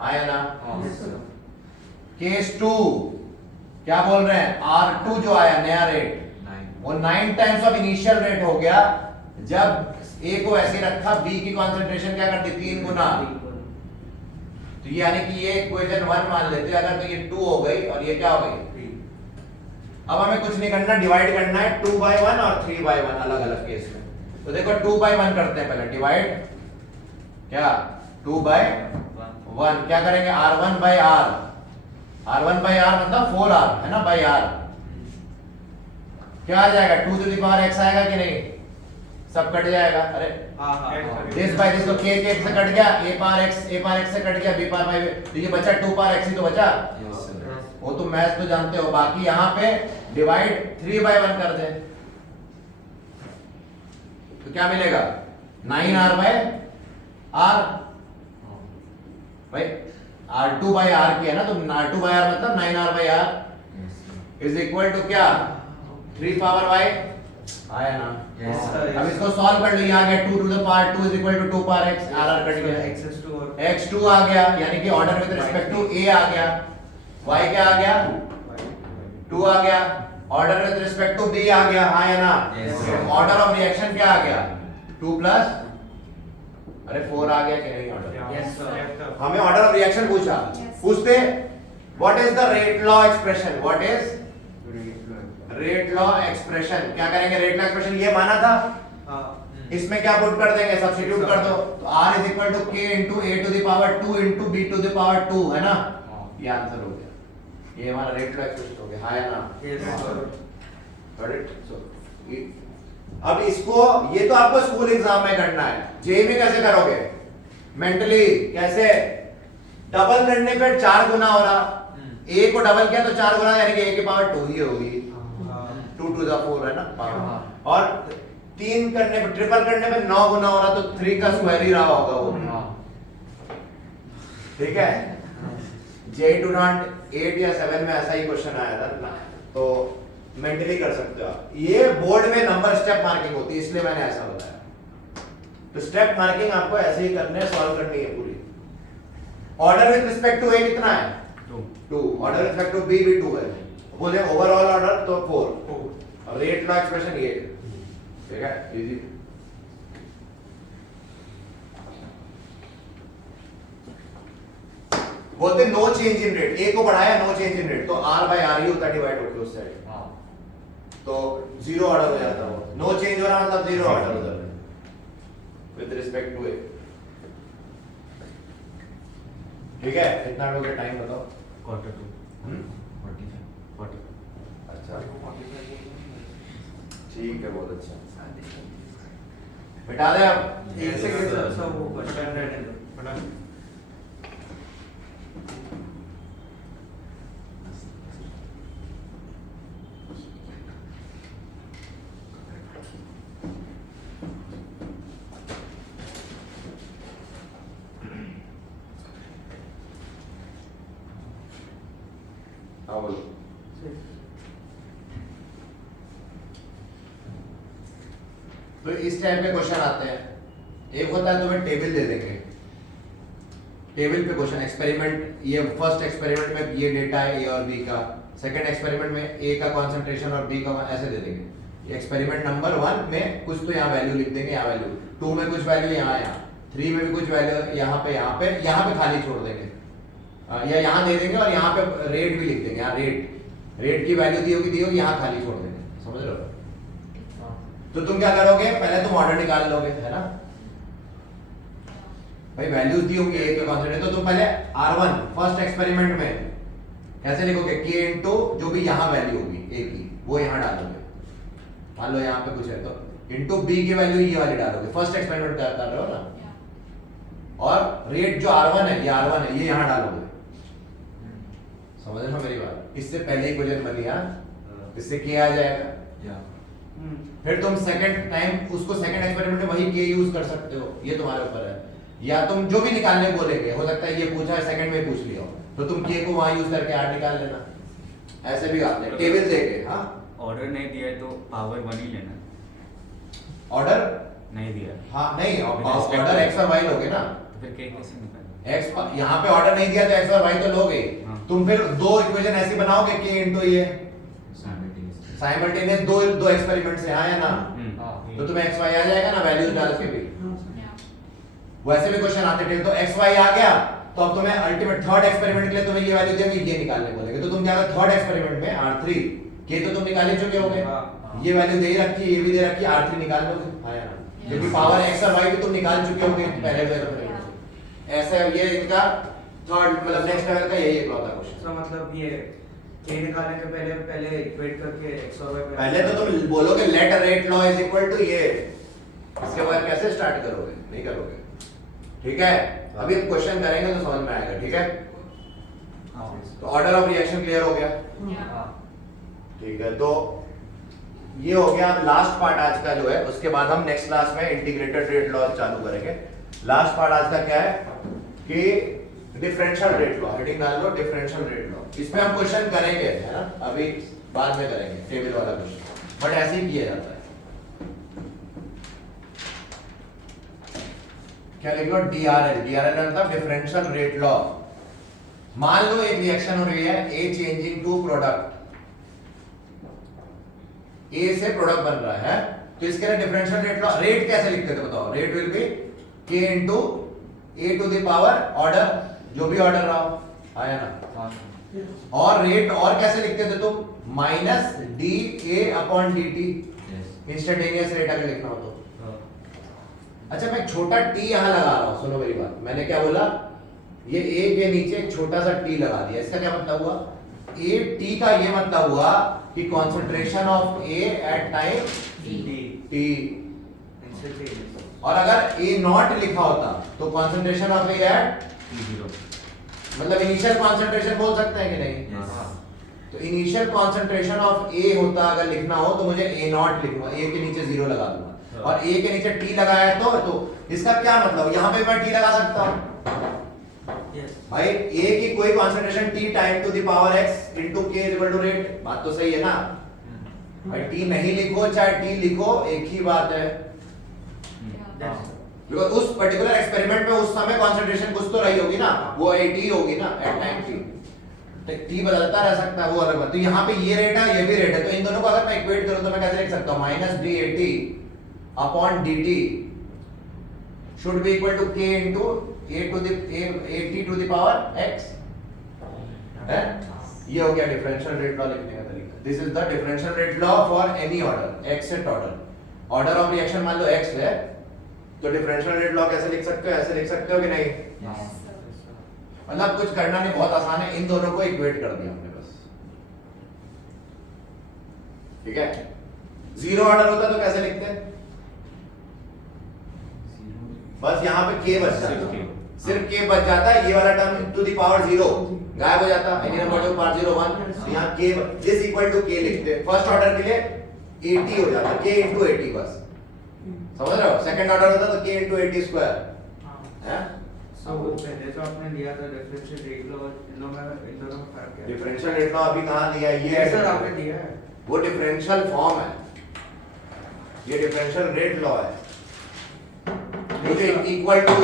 आया ना? Yes sir. केस 2 क्या बोल रहे हैं? R2 जो आया नया रेट, वो 9 टाइम्स ऑफ इनिशियल रेट हो गया जब A को ऐसे रखा, B की कंसंट्रेशन क्या करती? 3 गुना। तो यानी कि ये इक्वेशन 1 मान लेते हैं अगर, तो ये 2 हो गई और ये क्या हो गई? अब हमें कुछ नहीं करना, डिवाइड करना है 2/1 और 3/1 अलग अलग केस में। तो देखो 2/1 करते हैं पहले, डिवाइड क्या? 2/1 क्या करेंगे? R1/R, R1/R मतलब 4R है ना, बाई R क्या आ जाएगा? 2 to the power x आएगा कि नहीं? सब कट जाएगा, अरे दिस बाय दिस, तो k के x से कट गया, a पावर x से कट गया, b पावर y, तो ये बचा 2 पावर x ही तो बचा। वो तो मैथ्स तो जानते हो। बाकी यहाँ पे डिवाइड 3/1 कर दे तो क्या मिलेगा? 9R/R, भाई R2/R किया ना, तो R2/R मतलब 9R/R इज इक्वल टू क्या? 3 पावर y, आया ना? Yes sir. अब इसको सॉल्व कर लो, ये आ गया 2 to the power 2 is equal to 2 power x, r cut गया, x2 आ गया, यानी कि order with respect to a आ गया, y क्या आ गया? 2 आ गया, order with respect to b आ गया, हाँ या ना? ऑर्डर ऑफ रिएक्शन क्या आ गया? 2 प्लस, अरे 4 आ गया कि नहीं ऑर्डर? Yes sir. हमें ऑर्डर ऑफ रिएक्शन पूछा, पूछते what is the rate law expression? What is rate law expression? क्या करेंगे? रेट लॉ एक्सप्रेशन ये माना था, इसमें क्या पुट कर देंगे? सब्स्टिट्यूट कर दो, तो r is equal to k into a to the power 2 into b to the power 2 है ना? ये आंसर हो गया, ये हमारा रेट लॉ एक्सप्रेशन हो गया, हाँ या ना? Yes sir. Got it? So अब इसको, ये तो आपको स्कूल एग्जाम में करना है, जेईई में कैसे करोगे? मेंटली कैसे? डबल करने पे 4 गुना हो रहा, a को डबल किया तो 4 गुना, यानी कि a की पावर 2 ही होगी, 2 to the 4 है ना पावर, और 3 करने पे, ट्रिपल करने पे 9 गुना हो रहा, तो 3 का स्क्वायर ही रहा होगा वो, ठीक है? जेईई डू नॉट 8 या 7 में ऐसा ही क्वेश्चन आया था ना, तो मेंटली कर सकते हो आप। ये बोर्ड में नंबर स्टेप मार्किंग होती है, इसलिए मैंने ऐसा बताया। तो स्टेप मार्किंग आपको ऐसे ही करने सॉल्व करनी है पूरी। Order with respect to A कितना है? 2। Order with respect to B भी 2 है। बोले ओवरऑल ऑर्डर तो 4। अब रेट लॉ एक्सप्रेशन ये, ठीक है, इजी। बोलते नो चेंज इन रेट, ए को बढ़ाया नो चेंज इन रेट, तो आर बाय आर ही होता डिवाइड होकर उस साइड, तो 0 ऑर्डर हो जाता है। वो नो चेंज हो रहा मतलब 0 ऑर्डर हो जाता है विद रिस्पेक्ट टू ए। ठीक है, कितना लोगे टाइम बताओ? Quarter to 40. अच्छा ठीक है, बहुत अच्छा। बिठा दे अब। एक सेकंड सर, सब वो क्वेश्चन रहने दो। हाँ बोलो। तो इस टाइप के क्वेश्चन आते हैं। एक होता है तुम्हें टेबल दे देंगे, टेबल पे क्वेश्चन, एक्सपेरिमेंट, ये फर्स्ट एक्सपेरिमेंट में ये डेटा है ए और बी का, सेकंड एक्सपेरिमेंट में ए का कंसंट्रेशन और बी का ऐसे दे देंगे। एक्सपेरिमेंट नंबर 1 में कुछ तो यहाँ वैल्यू लिख देंगे, यहाँ वैल्यू, 2 में कुछ वैल्यू यहाँ, 3 में भी कुछ वैल्यू यहाँ पे खाली छोड़ देंगे, या यहाँ दे देंगे और यहाँ पे रेट भी लिख देंगे। यहाँ रेट की वैल्यू दी होगी, यहाँ खाली छोड़ देंगे। समझ रहे हो? तो तुम क्या करोगे, पहले तुम ऑर्डर निकाल लोगे, है ना भाई, वैल्यूज दी होंगी ए के कॉन्सेंट्रेशन, तो तुम पहले R1 फर्स्ट एक्सपेरिमेंट में कैसे लिखोगे, K इनटू जो भी यहाँ वैल्यू होगी ए की वो यहाँ डालोगे। मान लो यहाँ पे कुछ है तो इनटू बी की वैल्यू ये वाली डालोगे, फर्स्ट एक्सपेरिमेंट कर रहे हो ना, और रेट जो R1 है ये R1 है, ये यहाँ डालोगे। समझ रहे हो मेरी बात? इससे पहले इक्वेशन बनी, हाँ, इससे K आ जाएगा। फिर तुम सेकंड टाइम उसको सेकंड एक्सपेरिमेंट में वही K यूज कर सकते हो, ये तुम्हारे ऊपर है। या तुम जो भी निकालने बोलेंगे, हो सकता है ये पूछा है सेकंड में पूछ लिया हो, तो तुम K को वहां यूज करके R निकाल लेना, ऐसे भी आपने टेबल देके। हाँ, ऑर्डर नहीं दिया है तो पावर 1 ही लेना। ऑर्डर नहीं दिया हाँ नहीं, ऑर्डर x और y लोगे ना, तो फिर K कैसे निकालेंगे? x यहाँ पे ऑर्डर नहीं दिया तो x और y तो लोगे। हाँ। तुम फिर दो इक्वेशन ऐसी बनाओगे K इनटू ये साइमल्टेनियस दो एक्सपेरिमेंट से, हाँ या ना, तो तुम्हें x y आ जाएगा ना वैल्यूज डाल के भी। वैसे भी क्वेश्चन आते थे, तो x y आ गया तो अब तुम्हें अल्टीमेट थर्ड एक्सपेरिमेंट के लिए तुम्हें ये वैल्यू देंगे, ये निकालने बोलेंगे, तो तुम क्या करोगे, थर्ड एक्सपेरिमेंट में R3 K तो तुम निकाल ही चुके होगे, ये वैल्यू दे ही रखी है, ये भी दे रखी है, R3 निकाल लोगे, हाँ या ना, क्योंकि पावर x और y भी तुम निकाल चुके होगे पहले एक्सपेरिमेंट से। ऐसा ये इनका थर्ड मतलब नेक्स्ट लेवल का यही एक होता क्वेश्चन। तो मतलब ये K निकालने के पहले इक्वेट करके x और y पहले तो तुम बोलोगे let rate law is equal to ये, इसके बाद कैसे स्टार्ट करोगे, नहीं करोगे। ठीक है, अभी क्वेश्चन करेंगे तो समझ में आएगा। ठीक है, तो ऑर्डर ऑफ रिएक्शन क्लियर हो गया। ठीक है, तो ये हो गया लास्ट पार्ट आज का जो है, उसके बाद हम नेक्स्ट क्लास में इंटीग्रेटेड रेट लॉ चालू करेंगे। लास्ट पार्ट आज का क्या है कि डिफरेंशियल रेट लॉ, हेडिंग डाल लो डिफरेंशियल रेट लॉ। इसमें हम क्वेश्चन करेंगे, है ना, अभी बाद में करेंगे टेबल वाला क्वेश्चन, बट ऐसे ही किया जाता है। क्या लिख लो, DRL मतलब डिफरेंशियल रेट लॉ। मान लो एक रिएक्शन हो रही है, A changing to product, A से प्रोडक्ट बन रहा है, तो इसके लिए डिफरेंशियल रेट लॉ, रेट कैसे लिखते थे बताओ, rate will be K into A to the power order, जो भी ऑर्डर रहा हो, आया ना। और रेट और कैसे लिखते थे तुम, minus DA upon DT, instantaneous rate अगर लिखना हो तो। अच्छा, मैं छोटा t यहां लगा रहा हूं, सुनो मेरी बात, मैंने क्या बोला, ये a के नीचे एक छोटा सा t लगा दिया, इसका क्या मतलब हुआ, a t का ये मतलब हुआ कि concentration of a at time t, और अगर a नॉट लिखा होता तो concentration of a eight T0, मतलब इनिशियल कंसंट्रेशन बोल सकते हैं कि नहीं। तो इनिशियल कंसंट्रेशन ऑफ a होता अगर लिखना हो तो मुझे a नॉट लिखूंगा, a के नीचे 0 लगा दूंगा, और a के नीचे t लगाया तो इसका क्या मतलब, यहां पे मैं t लगा सकता हूं, Yes. भाई A की कोई concentration T time to the power x into K is equal to rate, बात तो सही है ना? भाई T नहीं लिखो चाहे T लिखो एक ही बात है। That's बिकॉज़ उस पर्टिकुलर एक्सपेरिमेंट में उस समय कंसंट्रेशन कुछ तो रही होगी ना, वो AT होगी ना एट टाइम T। तो T बदलता रह सकता है, वो अलग बात। तो यहाँ पे ये रेट है, ये भी रेट है, तो इन दोनों को अगर मैं इक्वेट करूं तो मैं कैसे लिख सकता हूँ? Minus DAT upon DT should be equal to K into AT to the power x है? ये हो गया डिफरेंशियल रेट लॉ लिखने का तरीका। This is the differential rate law for any order, exact order. Order of reaction मान लो x है, तो डिफरेंशियल रेट लॉ कैसे लिख सकते हो? ऐसे लिख सकते हो कि नहीं? Yes, sir. मतलब कुछ करना नहीं, बहुत आसान है, इन दोनों को इक्वेट कर दिया हमने बस। ठीक है? जीरो ऑर्डर होता तो कैसे लिखते? बस यहाँ पे k बच जाता, सिर्फ k बच जाता है, ये वाला टर्म टू द पावर 0 गायब हो जाता, एनी नंबर टू पावर 0 1, तो यहाँ k this equal to k लिखते हैं। फर्स्ट ऑर्डर के लिए 80 हो जाता, k into 80 बस, समझ रहे हो? सेकंड ऑर्डर होता तो k into 80 स्क्वायर है। So वो पहले जो आपने लिया था डिफरेंशियल रेट लॉ, इन दोनों में फर्क क्या है? डिफरेंशियल रेट लॉ अभी कहाँ दिया है? ये सर आपने दिया है। वो डिफरेंशियल फॉर्म है, ये डिफरेंशियल रेट लॉ है। मुझे इक्वल टू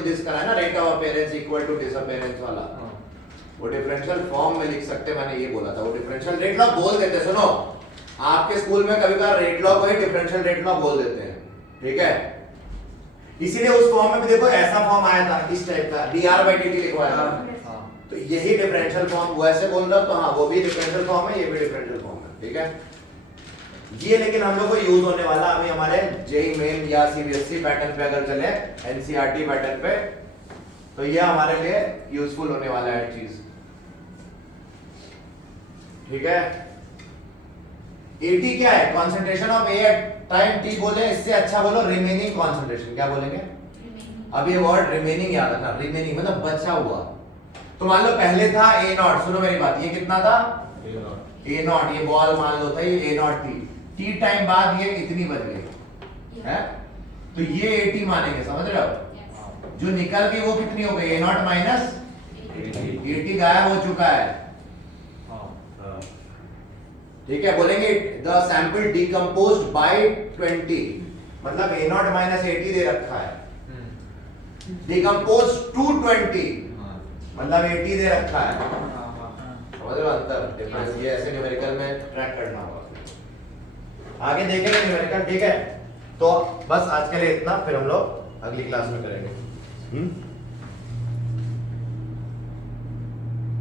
दिस करा है ना, rate of appearance equal to disappearance वाला, वो डिफरेंशियल फॉर्म में लिख सकते, मैंने ये बोला था। वो डिफरेंशियल रेट लॉ बोल देते हैं, सुनो आपके स्कूल में कभी कभार रेट लॉ को ही डिफरेंशियल रेट लॉ बोल देते हैं, ठीक है? इसीलिए उस फॉर्म में भी देखो ऐसा फॉर्म आया था, इस टाइप का dr/dt लिखवाया था, तो यही डिफरेंशियल फॉर्म वो ऐसे बोल रहा, तो हाँ वो भी डिफरेंशियल फॉर्म है, ये भी डिफरेंशियल फॉर्म है, ठीक है? ये लेकिन हम लोग को यूज होने वाला अभी हमारे जेई मेन या सीबीएसई पैटर्न पे अगर चले, एनसीईआरटी पैटर्न पे, तो ये हमारे लिए यूजफुल होने वाला है चीज, ठीक है? एटी क्या है? Concentration of A at time T बोले, इससे अच्छा बोलो रिमेनिंग कंसंट्रेशन। क्या बोलेंगे? Remaining. अब ये वर्ड रिमेनिंग याद रखना, रिमेनिंग मतलब बचा हुआ। तो मान लो पहले था ए नॉट, सुनो मेरी बात, ये कितना था? ए नॉट, ये बॉल मान लो था, ये ए नॉट थी, टी टाइम बाद ये इतनी बच गई है, तो ये 80 मानेंगे, समझ रहे हो? Yes. जो निकल गई वो कितनी हो गई? ए नॉट माइनस 80 गायब हो चुका है, ठीक है? बोलेंगे द सैंपल डिकम्पोज्ड बाय 20, मतलब ए नॉट माइनस 80 दे रखा है, डिकम्पोज टू 20 मतलब 80 दे रखा है, समझ रहे हो अंतर, डिफरेंस? ये ऐसे न्यूमेरिकल में ट्रैक करना होगा, आगे देखेंगे न्यूमेरिकल, ठीक है? तो बस आज के लिए इतना, फिर हम लोग अगली क्लास में करेंगे।